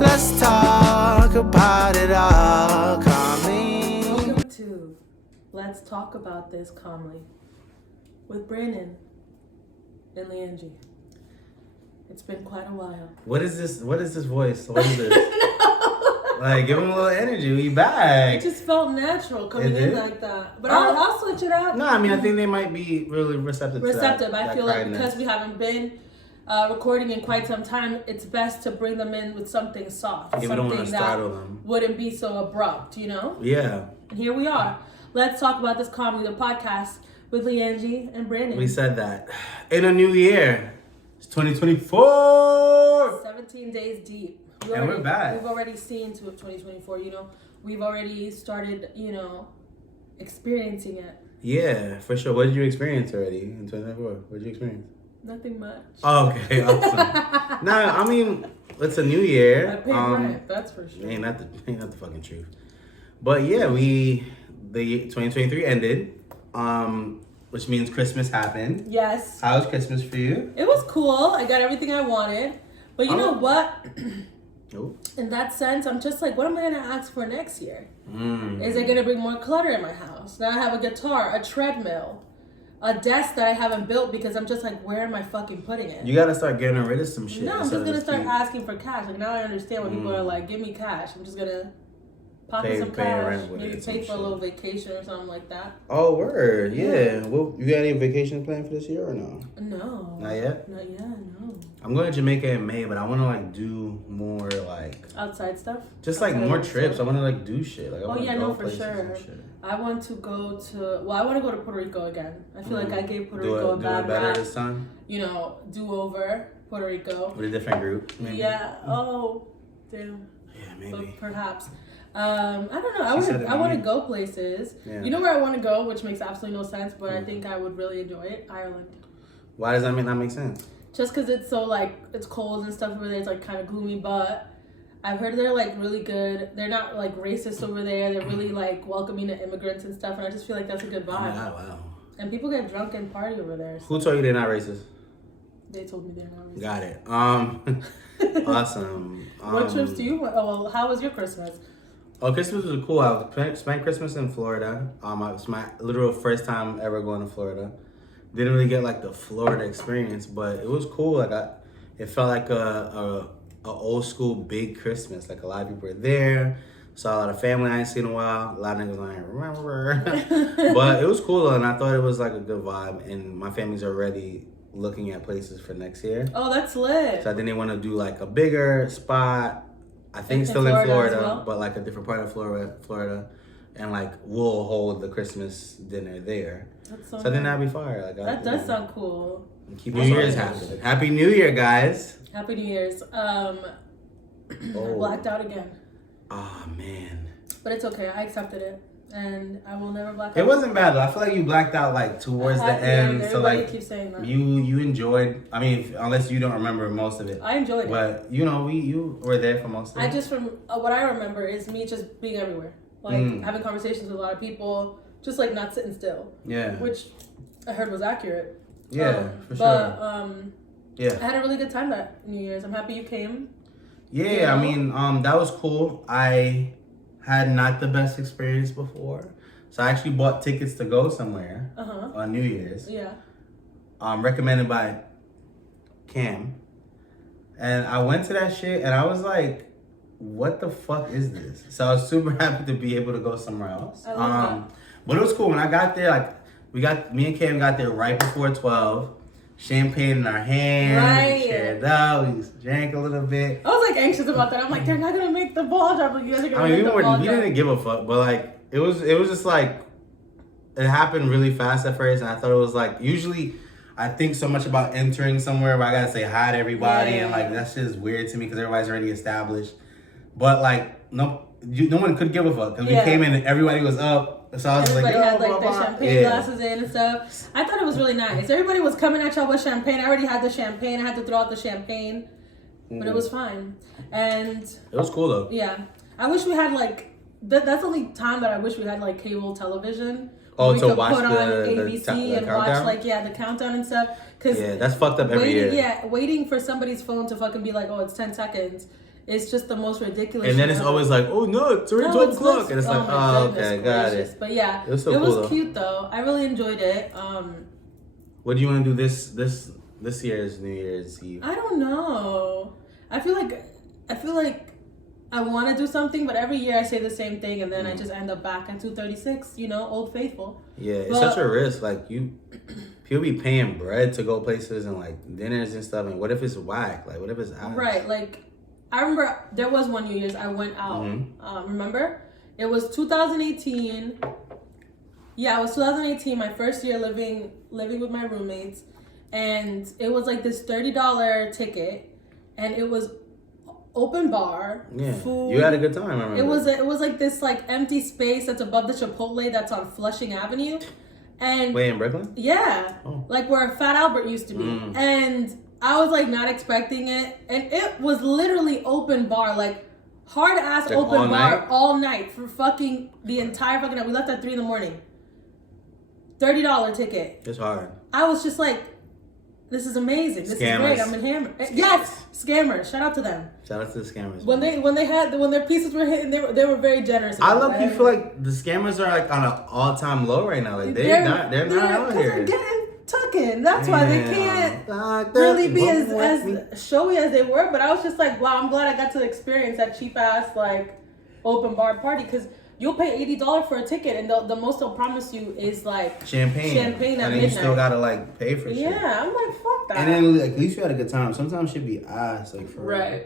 Let's talk about it all calmly. Welcome to Let's Talk About This Calmly with Brandon and Leangie. It's been quite a while. What is this? What is this voice? What is this? Like, give him a little energy. We back. It just felt natural coming in like that. But I'll switch it up. No, I mean, I think they might be really receptive to that. I feel like because we haven't been recording in quite some time, it's best to bring them in with something soft. Yeah, we don't want to startle them. Wouldn't be so abrupt, you know? Yeah. And here we are. Let's talk about this calmly, the podcast with Leangie and Brandon. We said that. In a new year. It's 2024. 17 days deep. We're back. We've already seen to 2024, you know. We've already started, you know, experiencing it. Yeah, for sure. What did you experience already in 2024? What did you experience? Nothing much. Oh, okay, awesome. Nah, I mean, it's a new year. I paid rent, that's for sure. Ain't not the fucking truth. But yeah, the 2023 ended, which means Christmas happened. Yes. How was Christmas for you? It was cool. I got everything I wanted. But you know what? In that sense, I'm just like, what am I going to ask for next year? Is it going to bring more clutter in my house? Now I have a guitar, a treadmill, a desk that I haven't built because I'm just like, where am I fucking putting it? You got to start getting rid of some shit. No, I'm just going to start asking for cash. Like, now I understand when people are like, give me cash. I'm just going to pop in some cash, maybe pay for a little vacation or something like that. Oh, word. Yeah. Well, you got any vacation planned for this year or no? No. Not yet? Not yet, no. I'm going to Jamaica in May, but I want to like do more like outside stuff. Just like more trips. I want to like do shit. Like, I no, for sure. I want to go to. Well, I want to go to Puerto Rico again. I feel like I gave Puerto Rico a bad rap. This time. You know, do over Puerto Rico with a different group. Maybe. Yeah. Oh, damn. Yeah, maybe. But perhaps. I don't know. I want to go places. Yeah. You know where I want to go, which makes absolutely no sense, but I think I would really enjoy it. Ireland. Why does that not make sense? Just because it's so, like, it's cold and stuff over there. It's, like, kind of gloomy. But I've heard they're, like, really good. They're not, like, racist over there. They're really, like, welcoming to immigrants and stuff. And I just feel like that's a good vibe. Oh, wow. And people get drunk and party over there. So. Who told you they're not racist? They told me they're not racist. Got it. Awesome. What trips do you want? Oh, well, how was your Christmas? Oh, Christmas was cool. I spent Christmas in Florida. It was my literal first time ever going to Florida. Didn't really get like the Florida experience, but it was cool. Like it felt like a old school big Christmas. Like a lot of people were there. Saw a lot of family I ain't seen in a while. A lot of niggas I ain't remember. But it was cool and I thought it was like a good vibe. And my family's already looking at places for next year. Oh, that's lit. So I didn't want to do like a bigger spot. I think still in Florida, but like a different part of Florida. And like we'll hold the Christmas dinner there. So then that'd be fire. Like that does sound cool. Keep New Year's happening. Happy New Year, guys. Happy New Year's. I blacked out again. Oh man. But it's okay. I accepted it, and I will never black out. It wasn't bad though. I feel like you blacked out like towards the end. So like keeps saying that. You enjoyed. I mean, unless you don't remember most of it. I enjoyed it. But you know, you were there for most of it. What I remember is me just being everywhere. Like, having conversations with a lot of people, just, like, not sitting still. Yeah. Which I heard was accurate. Yeah, for sure. But, I had a really good time that New Year's. I'm happy you came. Yeah, you know? I mean, that was cool. I had not the best experience before. So I actually bought tickets to go somewhere on New Year's. Yeah. Recommended by Cam. And I went to that shit, and I was like, what the fuck is this? So I was super happy to be able to go somewhere else. I love that. But it was cool. When I got there, like, me and Cam got there right before 12. Champagne in our hands. Right. Shared out. We drank a little bit. I was, like, anxious about that. I'm like, they're not going to make the ball drop. Like, you guys are going to make the ball drop. We didn't give a fuck. But, like, it was just, like, it happened really fast at first. And I thought it was, like, usually I think so much about entering somewhere where I got to say hi to everybody. Yeah. And, like, that shit is weird to me because everybody's already established. But, like, no one could give a fuck. Because we came in and everybody was up. So I was everybody like, had, like, their champagne glasses in and stuff. I thought it was really nice. Everybody was coming at y'all with champagne. I already had the champagne. I had to throw out the champagne. But it was fine. And it was cool, though. Yeah. I wish we had, like, that's the only time that I wish we had, like, cable television. Oh, we to could watch put on ABC the and watch, like, the countdown and stuff. Yeah, that's fucked up every year. Yeah, waiting for somebody's phone to fucking be like, oh, it's 10 seconds It's just the most ridiculous. And then it's always like, oh no, it's already 12 o'clock. And it's like, oh, okay, got it. But yeah, it was, so it was cool, cute though. I really enjoyed it. What do you want to do this year's New Year's Eve? I don't know. I feel like I want to do something, but every year I say the same thing, and then I just end up back at 236. You know, old faithful. Yeah, it's such a risk. Like people be paying bread to go places and like dinners and stuff. And what if it's whack? Like, what if it's ass? Right. Like, I remember there was one New Year's I went out. Remember? It was 2018. Yeah, it was 2018. My first year living with my roommates, and it was like this $30 ticket, and it was open bar, food. You had a good time. I remember. It was like this like empty space that's above the Chipotle that's on Flushing Avenue, and in Brooklyn. Yeah, like where Fat Albert used to be, and I was like not expecting it, and it was literally open bar, like hard ass like open bar all night for fucking the entire fucking night. We left at 3 a.m. $30 ticket. It's hard. I was just like, this is amazing. This is great. I'm in hammer. Yes, scammers. Shout out to them. Shout out to the scammers. When their pieces were hitting, they were very generous. I low-key feel like the scammers are like on an all-time low right now. Like they're not out here. They're getting tucking. That's why they can't really be as showy as they were. But I was just like, wow, I'm glad I got to experience that cheap ass like open bar party, because you'll pay $80 for a ticket, and the most they'll promise you is like champagne at midnight. And then you still gotta like pay for shit. Yeah, I'm like, fuck that. And then like, at least you had a good time. Sometimes shit be ass, like for real.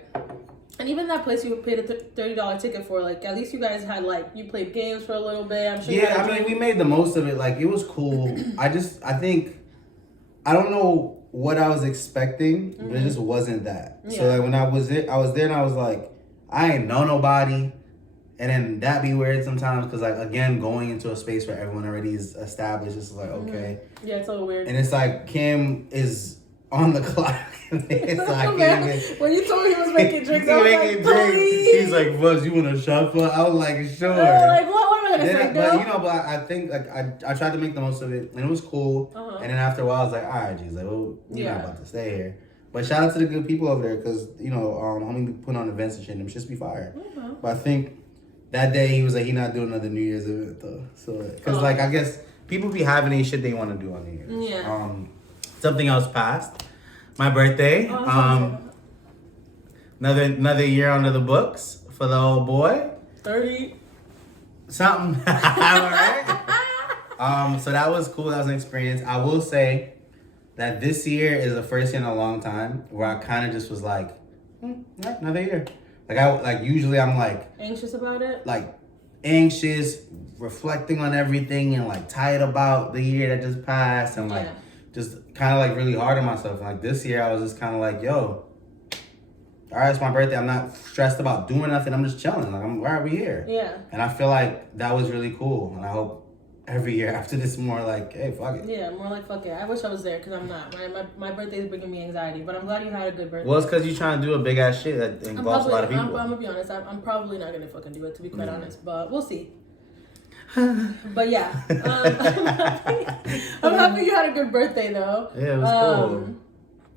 And even that place you paid a $30 ticket for, like at least you guys had like, you played games for a little bit. I'm sure. Yeah, I mean we made the most of it. Like it was cool. I think I don't know what I was expecting, but it just wasn't that. Yeah. So like when I was there and I was like, I ain't know nobody. And then that be weird sometimes, because like again, going into a space where everyone already is established, it's like okay. Yeah, it's a little weird. And it's like Kim is on the clock. It's like when you told me he was making drinks, I was like, please. He's like, "Buzz, you want to shuffle?" I was like, "Sure." Like what am I gonna say? But I think like I tried to make the most of it, and it was cool. And then after a while, I was like, "All right, geez, like, well, you're not about to stay here." But shout out to the good people over there, because homie be putting on events and shit, and them shits be fire. But I think that day he was like, he not doing another New Year's event though. So, cause like I guess people be having any shit they want to do on New Year's. Yeah. Something else passed. My birthday. Another year under the books for the old boy. 30. Something. All right. So that was cool. That was an experience. I will say that this year is the first year in a long time where I kind of just was like, another year. Usually I'm like anxious about it. Like anxious, reflecting on everything, and like tired about the year that just passed, and like just kind of like really hard on myself. And like this year I was just kind of like, yo, all right, it's my birthday. I'm not stressed about doing nothing. I'm just chilling. Like why are we here? Yeah. And I feel like that was really cool. And I hope every year after this more like, hey, fuck it. Yeah, more like fuck it. I wish I was there, because I'm not. My birthday is bringing me anxiety, but I'm glad you had a good birthday. Well, it's because you're trying to do a big ass shit that involves a lot of people. I'm gonna be honest. I'm probably not gonna fucking do it, to be quite honest, but we'll see. But yeah, I'm happy you had a good birthday though. Yeah, it was cool.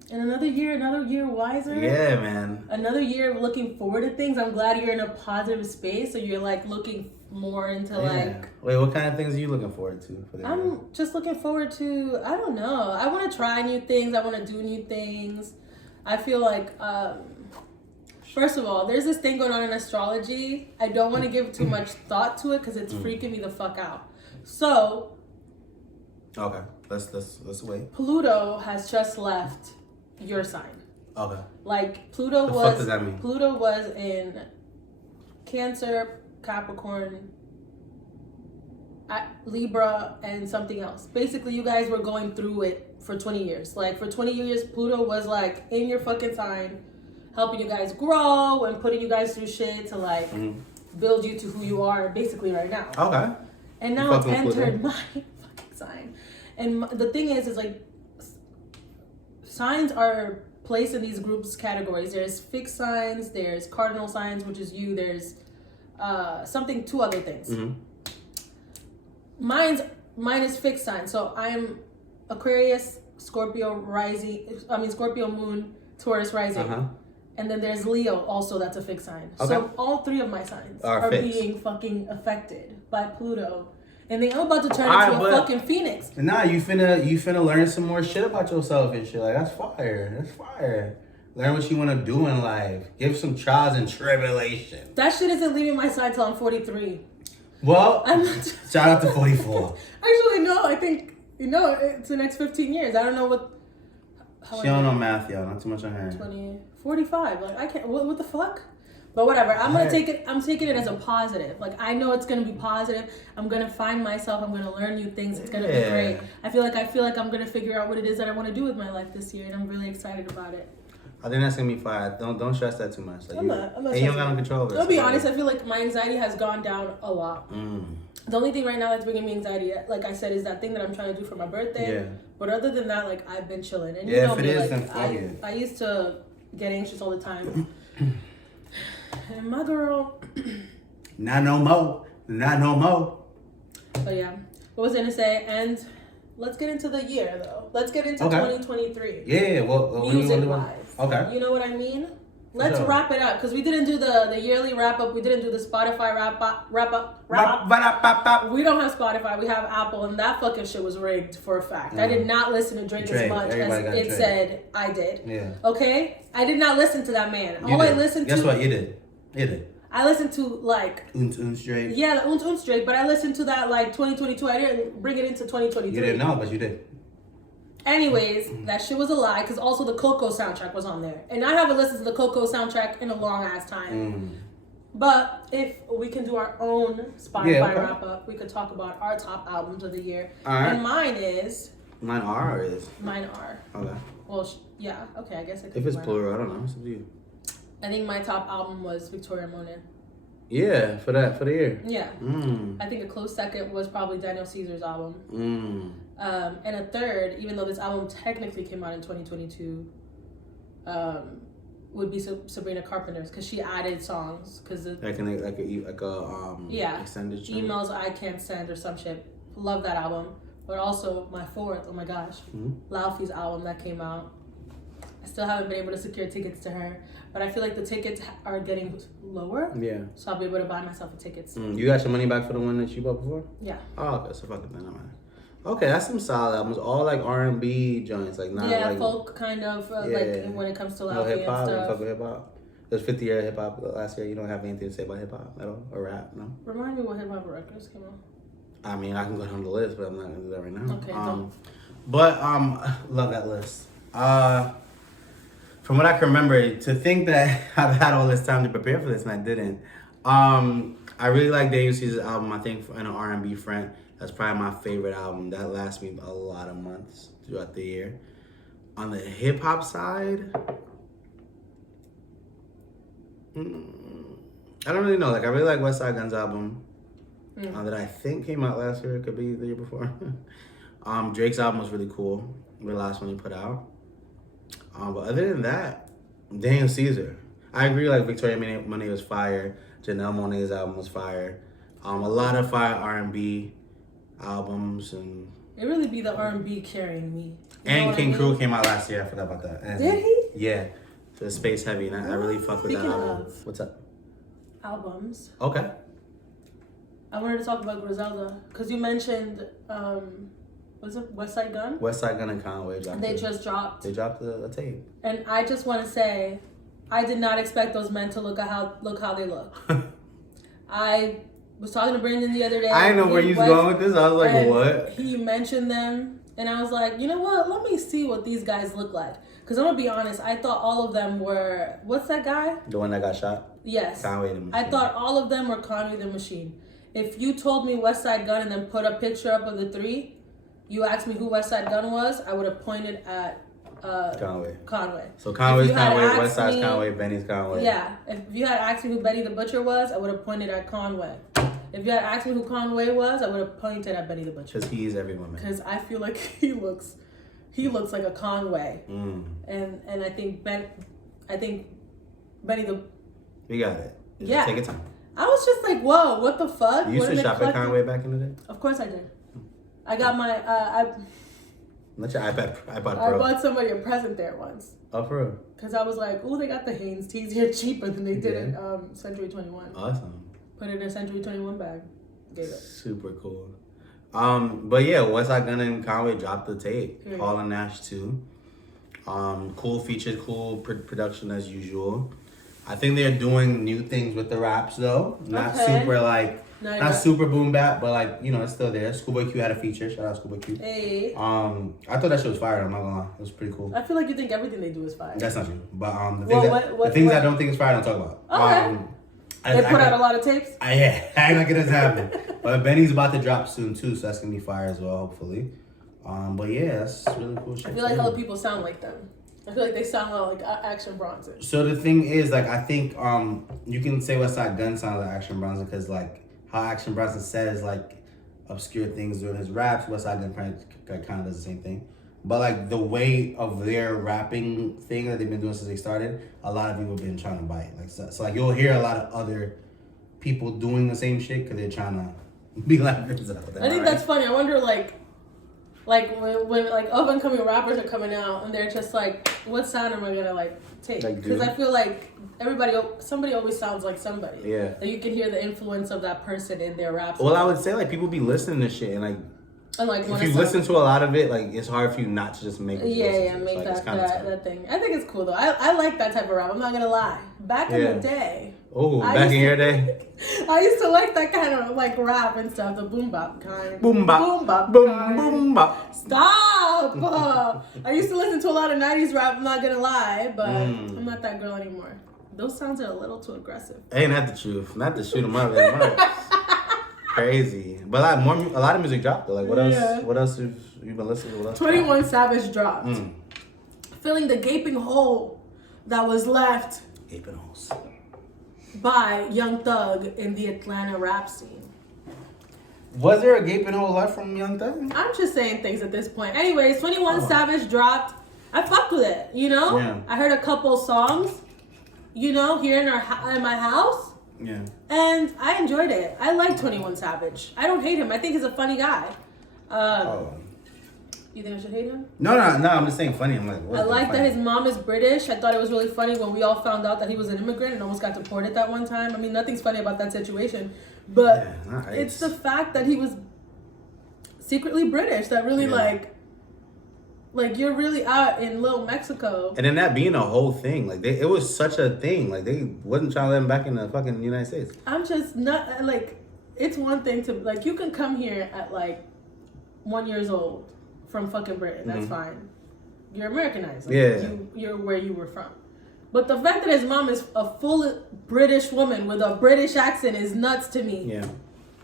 And another year wiser. Yeah, man. Another year of looking forward to things. I'm glad you're in a positive space, so you're like looking more into like. Wait, what kind of things are you looking forward to? I'm just looking forward to, I don't know. I want to try new things. I want to do new things. I feel like, first of all, there's this thing going on in astrology. I don't want to give too much thought to it because it's freaking me the fuck out. So. Okay, let's wait. Pluto has just left your sign. Okay. Like Pluto fuck does that mean? Pluto was in Cancer, Capricorn, Libra, and something else. Basically, you guys were going through it for 20 years. Like for 20 years, Pluto was like in your fucking sign, helping you guys grow and putting you guys through shit to like build you to who you are basically right now. Okay. And now it's entered my fucking sign. And the thing is like, signs are placed in these groups categories. There's fixed signs, there's cardinal signs, which is you, there's two other things. Mine is fixed sign. So I'm Aquarius, Scorpio moon, Taurus rising. And then there's Leo, also that's a fixed sign. Okay. So all 3 of my signs are being fucking affected by Pluto. And then I'm about to turn into a fucking phoenix. Nah, you finna learn some more shit about yourself and shit. Like, that's fire. That's fire. Learn what you want to do in life. Give some trials and tribulations. That shit isn't leaving my side till I'm 43. Well, shout out to 44. Actually, no, I think, it's the next 15 years. I don't know what... She don't know math, y'all. Not too much on her. 20, 45. Like, I can't... What the fuck? But whatever. I'm taking it as a positive. Like, I know it's gonna be positive. I'm gonna find myself. I'm gonna learn new things. It's gonna be great. I feel like I'm gonna figure out what it is that I want to do with my life this year, and I'm really excited about it. I think that's gonna be fine. Don't stress that too much. Like, I'm not and you don't got no control over it. I'll be honest. I feel like my anxiety has gone down a lot. The only thing right now that's bringing me anxiety, like I said, is that thing that I'm trying to do for my birthday. Yeah. But other than that, like, I've been chilling. And you know me, like, I used to get anxious all the time. And my girl... Not no more. Not no more. So yeah, what was I gonna say? And let's get into the year though. Let's get into 2023. Yeah, well music wise. Okay. You know what I mean? Let's wrap it up because we didn't do the yearly wrap up. We didn't do the Spotify wrap up. We don't have Spotify. We have Apple, and that fucking shit was rigged for a fact. I did not listen to Drake as much as it said I did. Yeah. Okay, I did not listen to that man. I listened to. Guess what? You did. You did. I listened to like Drake. Yeah, the Drake, but I listened to that like 2022. I didn't bring it into 2023. You didn't know, but you did. Anyways, that shit was a lie because also the Coco soundtrack was on there. And I haven't listened to the Coco soundtrack in a long ass time. But if we can do our own Spotify wrap up, we could talk about our top albums of the year. All right. And mine is... Mine are or is? Mine are. Okay. Well, yeah. Okay, I guess I could. If it's plural, I don't know. It's up to you. I think my top album was Victoria Monet. Yeah, for the year. Yeah. I think a close second was probably Daniel Caesar's album. And a third, even though this album technically came out in 2022, would be Sabrina Carpenter's because she added songs because like a extended track. Emails I Can't Send or some shit. Love that album. But also my fourth, oh my gosh, Laufey's album that came out. I still haven't been able to secure tickets to her, but I feel like the tickets are getting lower. Yeah. So I'll be able to buy myself the tickets. You got your money back for the one that you bought before? Yeah. Oh, okay. So fuck it then. Okay, that's some solid albums. All like R&B joints, like not like folk kind of like when it comes to no hip hop. and stuff. Fuck with hip hop. There's 50 years of hip hop last year. You don't have anything to say about hip hop at all or rap, no? Remind me what hip hop records came out. I mean, I can go down the list, but I'm not gonna do that right now. Okay. Don't. But love that list. From what I can remember, to think that I've had all this time to prepare for this and I didn't. I really like Daniel Caesar's album. I think in an R&B front, that's probably my favorite album. That lasts me a lot of months throughout the year. On the hip hop side, I don't really know. Like I really like West Side Gun's album that I think came out last year. It could be the year before. Drake's album was really cool. The last one he put out. But other than that, Daniel Caesar. I agree, like Victoria Monet was fire. Janelle Monáe's album was fire. A lot of fire R&B albums. And it really be the R&B carrying me. And King Crew came out last year. I forgot about that. And did he? Yeah. So it's Space Heavy. And I really fuck with that album. What's up? Albums. Okay. I wanted to talk about Griselda. Because you mentioned... was it West Side Gun? West Side Gun and Conway dropped. They just dropped. They dropped the tape. And I just want to say, I did not expect those men to look how they look. I was talking to Brandon the other day. I didn't know where you was going with this. I was like, what? He mentioned them, and I was like, you know what? Let me see what these guys look like. Because I'm gonna be honest, I thought all of them were. What's that guy? The one that got shot. Yes. Conway the Machine. I thought all of them were Conway the Machine. If you told me West Side Gun and then put a picture up of the three. You asked me who West Side Gun was, I would have pointed at Conway. So Conway's Conway, West Side's Conway, Benny's Conway. Yeah. If you had asked me who Benny the Butcher was, I would have pointed at Conway. If you had asked me who Conway was, I would have pointed at Benny the Butcher. Because he's every woman. Because I feel like he looks like a Conway. And I think Benny the... We got it. Yeah. Take your time. I was just like, whoa, what the fuck? You used to shop at Conway back in the day? Of course I did. I got my Not your iPad I Pro. bought somebody a present there once. Oh, for real? Because I was like, ooh, they got the Hanes tees here cheaper than they did at Century 21. Awesome. Put it in a Century 21 bag. Gave it. Super cool. But yeah, Westside Gunn and Conway dropped the tape. Period. Hall and Nash 2. Cool features, cool production as usual. I think they're doing new things with the raps though. Not super like, not super boom bap, but like, you know, it's still there. Schoolboy Q had a feature. Shout out Schoolboy Q. Hey. I thought that shit was fire. I'm not gonna lie. It was pretty cool. I feel like you think everything they do is fire. That's not true. But the things I don't think is fire, I don't talk about. Okay. They put out a lot of tapes? Yeah, I ain't not gonna happen. But Benny's about to drop soon too, so that's gonna be fire as well, hopefully. But yeah, that's really cool shit. I feel like other people sound like them. I feel like they sound like Action Bronson. So the thing is, like, I think you can say Westside Gunn sounds like Action Bronson because, like, how Action Bronson says, like, obscure things during his raps, Westside Gunn kind of does the same thing. But, like, the way of their rapping thing that they've been doing since they started, a lot of people have been trying to bite. Like, so like, you'll hear a lot of other people doing the same shit because they're trying to be like themselves. I think that's funny. I wonder, like when like up and coming rappers are coming out and they're just like, what sound am I gonna like take? Because I feel like somebody always sounds like somebody. Yeah. Like you can hear the influence of that person in their raps. Well, I would say like people be listening to shit and like if you listen to a lot of it, like it's hard for you not to just make it. Make like, that thing. I think it's cool though. I like that type of rap. I'm not gonna lie. Back in the day. Oh, back in your day. I used to like that kind of like rap and stuff, the boom bop kind. Boom bop. Boom bop. Boom bop. Stop! I used to listen to a lot of 90s rap, I'm not gonna lie, but I'm not that girl anymore. Those sounds are a little too aggressive. Ain't that the truth? Not to shoot them up. Crazy. But like a lot of music dropped though. Like what else? Yeah. What else have you been listening to? What else 21 Savage dropped. Filling the gaping hole that was left. Gaping holes. By Young Thug in the Atlanta rap scene. Was there a gaping hole left from Young Thug? I'm just saying things at this point. Anyways, 21 Savage dropped. I fucked with it, you know? Yeah. I heard a couple songs, you know, here in my house. Yeah. And I enjoyed it. I like 21 Savage. I don't hate him. I think he's a funny guy. You think I should hate him? No. I'm just saying funny. I'm like, I like that his mom is British. I thought it was really funny when we all found out that he was an immigrant and almost got deported that one time. I mean, nothing's funny about that situation. But it's the fact that he was secretly British that really like you're really out in Little Mexico. And then that being a whole thing. Like, it was such a thing. Like, they wasn't trying to let him back in the fucking United States. I'm just not, like, it's one thing to, like, you can come here at, like, 1 year old from fucking Britain. That's fine. You're Americanized. Like, you're where you were from. But the fact that his mom is a full British woman with a British accent is nuts to me. Yeah.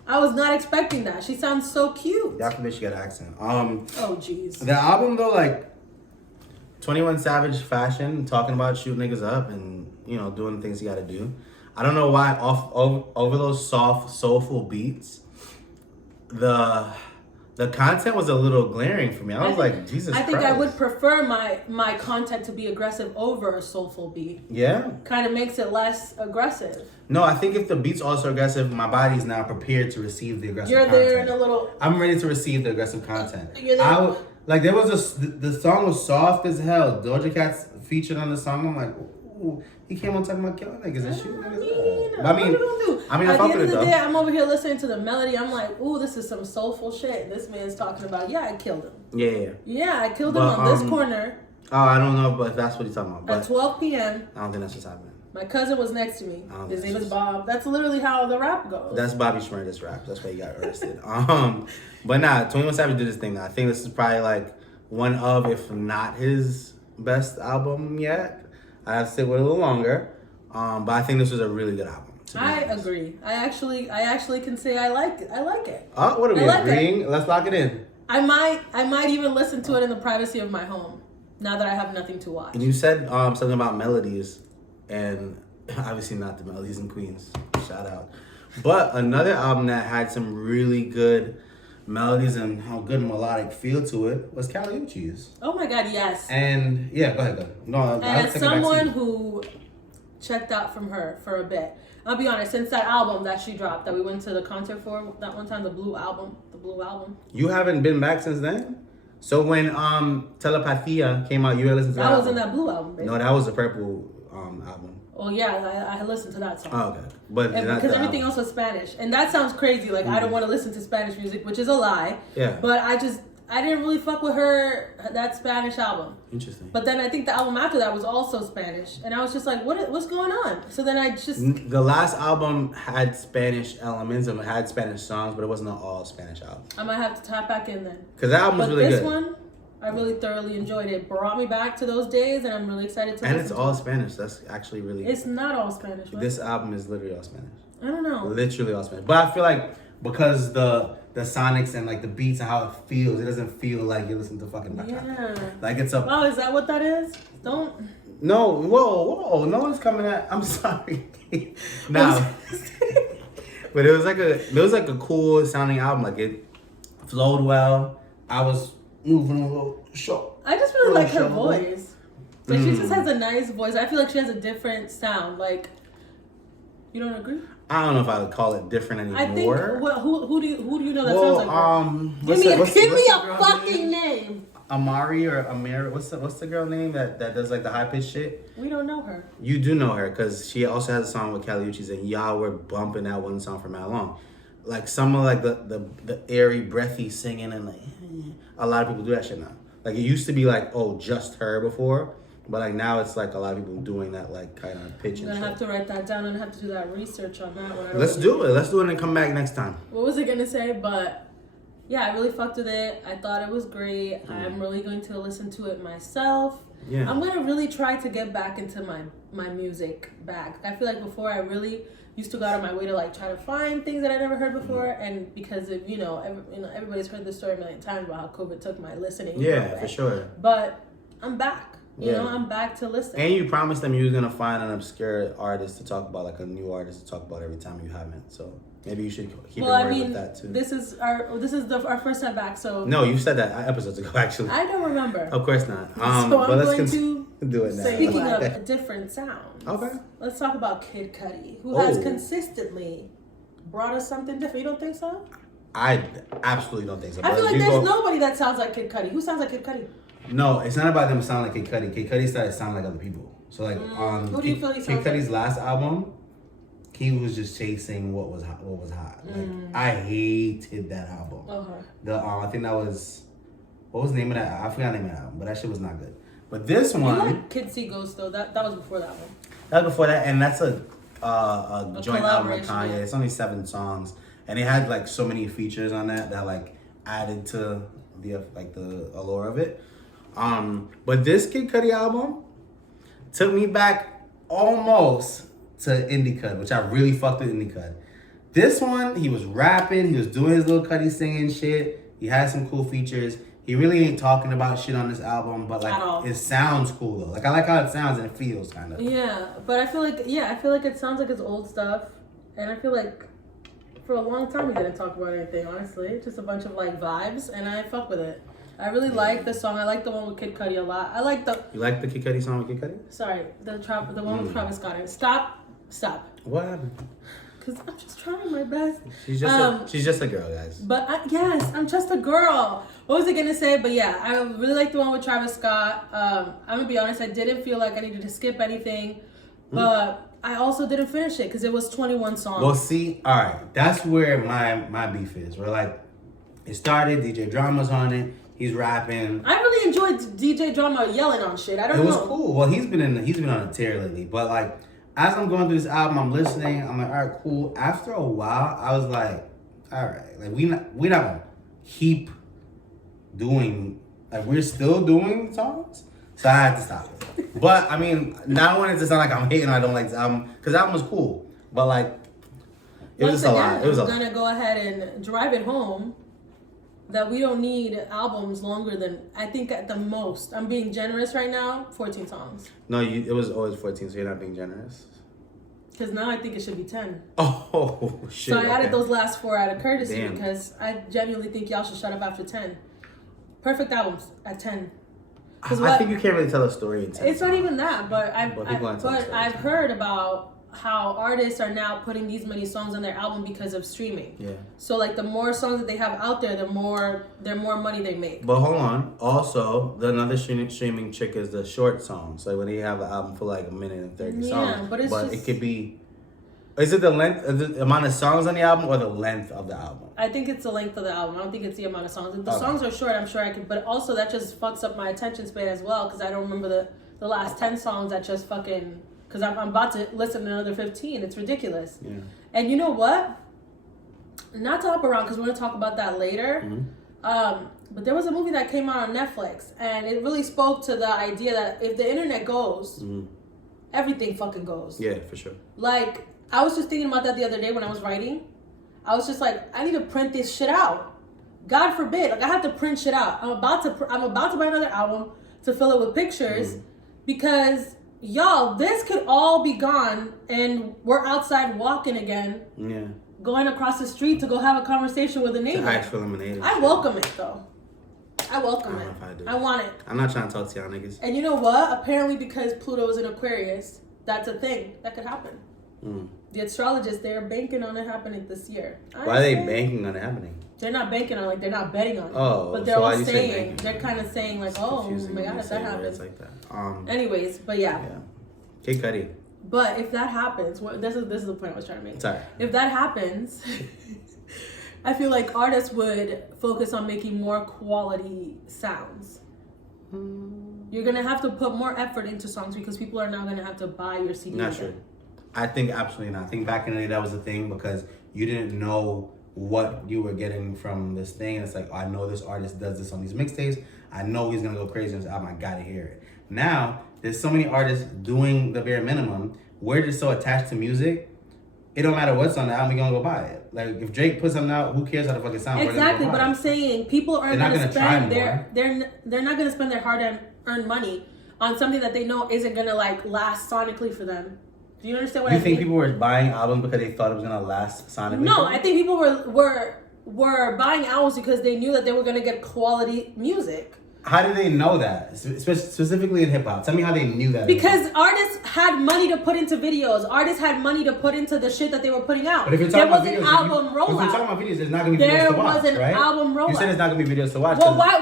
I was not expecting that. She sounds so cute. Definitely she got an accent. Oh, jeez. The album, though, like, 21 Savage fashion, talking about shooting niggas up and, you know, doing the things you gotta do. I don't know why over those soft, soulful beats, the content was a little glaring for me. I was like, Jesus Christ. I think I would prefer my content to be aggressive over a soulful beat. Yeah? Kind of makes it less aggressive. No, I think if the beat's also aggressive, my body's now prepared to receive the aggressive content. You're there in a little... I'm ready to receive the aggressive content. You're there. There was the song was soft as hell. Doja Cat's featured on the song. I'm like, ooh, he came on talking about killing niggas and shooting niggas. What are you gonna do? I At the end of the day, I'm over here listening to the melody. I'm like, ooh, this is some soulful shit. This man's talking about, I killed him. Yeah, I killed him on this corner. Oh, I don't know, but that's what he's talking about. But at 12 p.m. I don't think that's what's happening. My cousin was next to me. His name is Bob. That's literally how the rap goes. That's Bobby Shmurda's rap. That's why he got arrested. But 21 Savage did his thing. I think this is probably like one of, if not his best album yet. I have to sit with it a little longer. But I think this was a really good album. I agree. I actually can say I like it. Oh, what are we agreeing? Let's lock it in. I might even listen to it in the privacy of my home now that I have nothing to watch. And you said something about melodies, and obviously not the Melodies in Queens. Shout out. But another album that had some really good melodies and how good melodic feel to it was Cali Uchis. Oh my God, yes. And go ahead. No, and as someone who checked out from her for a bit, I'll be honest, since that album that she dropped, that we went to the concert for that one time, the Blue album. You haven't been back since then? So when Telepathia came out, you had listened to that? That was in that blue album, baby. No, that was the purple album. Oh yeah, I listened to that song. Oh, okay. But because everything else was Spanish. And that sounds crazy. Like, I don't want to listen to Spanish music, which is a lie. Yeah. But I didn't really fuck with that Spanish album. Interesting. But then I think the album after that was also Spanish. And I was just like, what's going on? So then I just... The last album had Spanish elements and it had Spanish songs, but it wasn't an all Spanish album. I might have to tap back in then. Because that album was really good. But this one, I really thoroughly enjoyed it. Brought me back to those days, and I'm really excited to And listen it's to all it. Spanish. That's actually really... It's not all Spanish, right? This album is literally all Spanish. I don't know. Literally all Spanish. But I feel like because the sonics and like the beats and how it feels, it doesn't feel like you listen to fucking Yeah. Like it's a... Oh, is that what that is? Don't... No, whoa, no one's coming at... I'm sorry. Now... But it was like a cool sounding album. Like it flowed well. I was moving a little short. I just really like her voice. Like she just has a nice voice. I feel like she has a different sound. Like, you don't agree? I don't know if I would call it different anymore. I think. Well, who do you know that sounds like her? Give me a fucking name. Amari or Amira, what's the girl name that does like the high pitched shit? We don't know her. You do know her because she also has a song with Cali Uchis and y'all were bumping that one song for how long? Like some of like the airy, breathy singing and like a lot of people do that shit now. Like it used to be like just her before, but like now it's like a lot of people doing that like kind of pitch and shit. I'm gonna have to write that down and have to do that research on that one. Let's do it and come back next time. What was I gonna say? But yeah, I really fucked with it. I thought it was great. I'm really going to listen to it myself. Yeah. I'm gonna really try to get back into my music bag. I feel like before I really used to go out of my way to like try to find things that I never heard before, and because of everybody's heard this story a million times about how COVID took my listening. Yeah, for sure. But I'm back. You know, I'm back to listen. And you promised them you was gonna find an obscure artist to talk about, like a new artist to talk about every time you haven't. So maybe you should keep your word with that too. This is our first time back. So no, you said that episodes ago actually. I don't remember. Of course not. So I'm going to do it now. Speaking of different sounds, okay, let's talk about Kid Cudi, who has consistently brought us something different. You don't think so? I absolutely don't think so. I feel like there's nobody that sounds like Kid Cudi. Who sounds like Kid Cudi? No, it's not about them sounding like Kid Cudi. Kid Cudi started sounding like other people. So like who do you feel he Kid sounds Cudi's like? last album, he was just chasing what was hot. Like I hated that album. I think that was, what was the name of that? I forgot the name of that album, but that shit was not good. But this one, You like Kid See Ghost though. That was before that one. That was before that, and that's a joint album with Kanye. Yeah. It's only 7 songs, and it had like so many features on that like added to the allure of it. But this Kid Cudi album took me back almost to Indie Cud, which I really fucked with Indie Cud. This one, he was rapping, he was doing his little Cudi singing shit. He had some cool features. He really ain't talking about shit on this album, but like it sounds cool though. Like I like how it sounds and it feels kind of. Yeah, but I feel like it sounds like his old stuff, and I feel like for a long time we didn't talk about anything. Honestly, just a bunch of like vibes, and I fuck with it. I really like the song. I like the one with Kid Cudi a lot. I like the. You like the Kid Cudi song with Kid Cudi? Sorry, the one with Travis Scott. Stop. What happened? Because I'm just trying my best. She's just a girl, guys. But yes, I'm just a girl. What was I gonna say? But yeah, I really like the one with Travis Scott. I'm gonna be honest. I didn't feel like I needed to skip anything, but I also didn't finish it because it was 21 songs. Well, see, all right, that's where my beef is. Where like it started, DJ Drama's on it. He's rapping. I really enjoyed DJ Drama yelling on shit. I don't know. It was cool. Well, he's been on a tear lately. But like, as I'm going through this album, I'm listening. I'm like, all right, cool. After a while, I was like, all right, like we not gonna keep doing, like we're still doing songs. So I had to stop it. But I mean, not wanting to sound like I'm hating. I don't like this album because the album was cool. But like, it was just a lot. It was I'm gonna go ahead and drive it home. That we don't need albums longer than, I think at the most, I'm being generous right now, 14 songs. No, it was always 14, so you're not being generous. Because now I think it should be 10. Oh, shit. So I added those last 4 out of courtesy. Damn. Because I genuinely think y'all should shut up after 10. Perfect albums at 10. I think you can't really tell a story in 10 It's not even that, but I've people want to tell a story. heard about artists are now putting these many songs on their album because of streaming. Yeah. So like the more songs that they have out there, the more money they make. But hold on. Also, another streaming chick is the short songs. Like when they have an album for like a minute and 30 songs. But it could be. Is it the length, the amount of songs on the album, or the length of the album? I think it's the length of the album. I don't think it's the amount of songs. If the songs are short, I'm sure I could. But also that just fucks up my attention span as well because I don't remember the last 10 songs that just fucking. Because I'm about to listen to another 15. It's ridiculous. Yeah. And you know what? Not to hop around because we're going to talk about that later. Mm-hmm. But there was a movie that came out on Netflix. And it really spoke to the idea that if the internet goes, everything fucking goes. Yeah, for sure. Like, I was just thinking about that the other day when I was writing. I was just like, I need to print this shit out. God forbid. Like, I have to print shit out. I'm about to buy another album to fill it with pictures. Because... y'all, this could all be gone and we're outside walking again. Yeah. Going across the street to go have a conversation with a neighbor. Ask for lemonade. I welcome it though. I welcome it. I want it. I'm not trying to talk to y'all niggas. And you know what? Apparently because Pluto is in Aquarius, that's a thing. That could happen. The astrologists, they're banking on it happening this year. Why are they banking on it happening? They're not banking on it, like they're not betting on it. Oh, but they're all saying, they're kind of saying like, oh my God, if that happens. Like that. Anyways, but yeah. K. Cudi. But if that happens, this is the point I was trying to make. Sorry. If that happens, I feel like artists would focus on making more quality sounds. You're going to have to put more effort into songs because people are now going to have to buy your CD. Not true. I think absolutely not. I think back in the day that was a thing because you didn't know what you were getting from this thing. And it's like, oh, I know this artist does this on these mixtapes. I know he's going to go crazy on this album. I got to hear it. Now, there's so many artists doing the bare minimum. We're just so attached to music. It don't matter what's on the album, we're gonna go buy it. Like if Drake puts something out, who cares how the fuck it sounds? Exactly, but I'm saying people aren't gonna spend they're not gonna spend their hard-earned money on something that they know isn't gonna like last sonically for them. Do you understand what I mean? You think people were buying albums because they thought it was gonna last sonically? No, I think people were buying albums because they knew that they were gonna get quality music. How did they know that? Specifically in hip hop. Tell me how they knew that. Because artists had money to put into videos. Artists had money to put into the shit that they were putting out. But if you're talking about videos, album rollout. If you're talking about videos, there's not going to be videos to watch, There was an album rollout. You said there's not going to be videos to watch. Well, why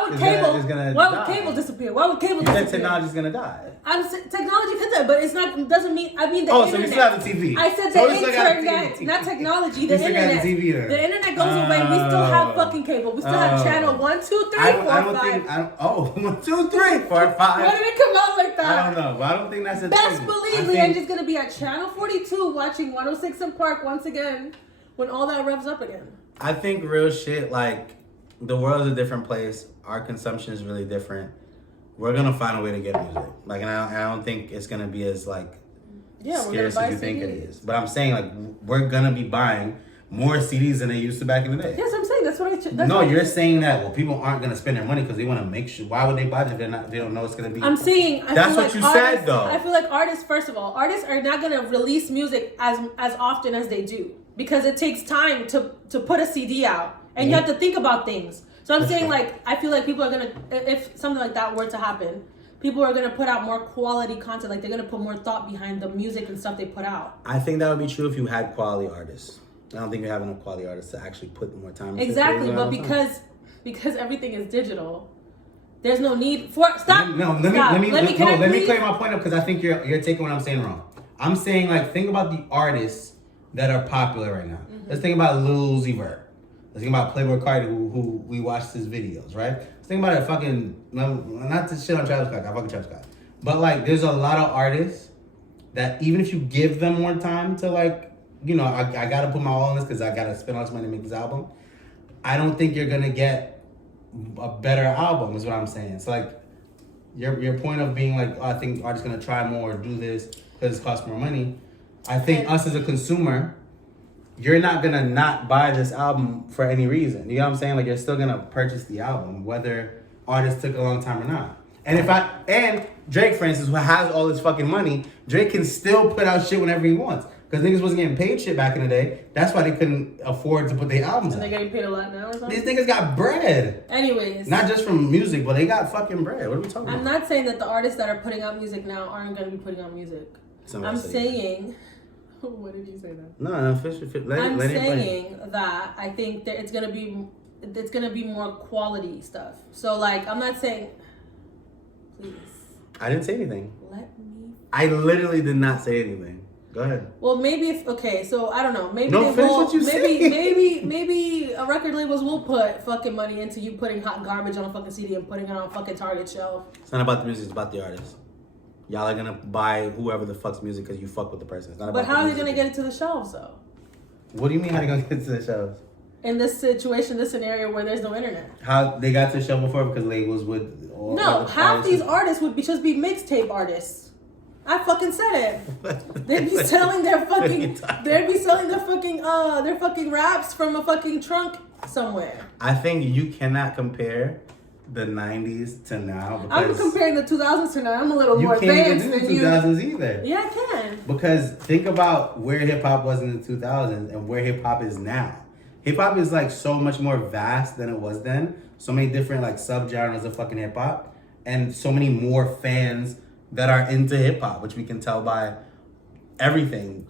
would cable disappear? Why would cable disappear? You said technology's going to die. Technology could die, but it's not. Doesn't mean. I mean the internet. So you still have the TV. I said the internet, not technology. The internet. The internet goes away. We still have fucking cable. We still have channel 1, 2, 3, 4, 5. 1, 2, 3, 4, 5. Why did it come out like that? I don't know, but I don't think that's a best thing. Believe Leandra's gonna be at channel 42 watching 106 in Park once again when all that revs up again. I think real shit, like the world's a different place. Our consumption is really different. We're gonna find a way to get music. Like, and I don't think it's gonna be as like scarce as you think it is. But I'm saying like we're gonna be buying more CDs than they used to back in the day. Yes, I'm saying that's what you're saying that people aren't gonna spend their money because they want to make sure. Why would they buy it if they don't know it's gonna be? I'm saying that's what you said though. I feel like artists, first of all, artists are not gonna release music as often as they do because it takes time to put a CD out and you have to think about things. So I'm saying like I feel like people are gonna, if something like that were to happen, people are gonna put out more quality content. Like they're gonna put more thought behind the music and stuff they put out. I think that would be true if you had quality artists. I don't think you have enough quality artists to actually put more time into exactly, but because everything is digital, there's no need for stop. Let me clear my point up because I think you're taking what I'm saying wrong. I'm saying like think about the artists that are popular right now. Let's think about Lil Uzi Vert. Let's think about Playboi Carti who we watched his videos, right? Let's think about it fucking not to shit on Travis Scott, I fucking Travis Scott. But like there's a lot of artists that even if you give them more time to like you know, I got to put my all in this because I got to spend all this money to make this album. I don't think you're going to get a better album is what I'm saying. So, like, your point of being like, oh, I think artists going to try more or do this because it costs more money. I think us as a consumer, you're not going to not buy this album for any reason. You know what I'm saying? Like, you're still going to purchase the album, whether artists took a long time or not. And Drake, for instance, who has all this fucking money, Drake can still put out shit whenever he wants. Because niggas wasn't getting paid shit back in the day. That's why they couldn't afford to put their albums out. They're getting paid a lot now or something? These niggas got bread. Anyways. Not just from music, but they got fucking bread. What are we talking about? I'm not saying that the artists that are putting out music now aren't going to be putting out music. I'm saying. What did you say then? No, I'm saying that I think that it's gonna be more quality stuff. So like, I'm not saying. Please. I didn't say anything. Let me. I literally did not say anything. Go ahead. Well, maybe so I don't know. Maybe no, they will. Maybe Maybe record labels will put fucking money into you putting hot garbage on a fucking CD and putting it on a fucking Target shelf. It's not about the music. It's about the artist. Y'all are gonna buy whoever the fuck's music because you fuck with the person. It's not about. But how are they gonna get it to the shelves though? What do you mean how they gonna get it to the shelves? In this situation, this scenario where there's no internet. How they got to the shelf before because labels would. No, half these artists would just be mixtape artists. I fucking said it. They'd be selling their fucking. They'd be selling their fucking raps from a fucking trunk somewhere. I think you cannot compare the 90s to now. I'm comparing the 2000s to now. I'm a little more advanced than you. You can't even do the 2000s either. Yeah, I can. Because think about where hip hop was in the 2000s and where hip hop is now. Hip hop is like so much more vast than it was then. So many different like subgenres of fucking hip hop, and so many more fans that are into hip hop, which we can tell by everything,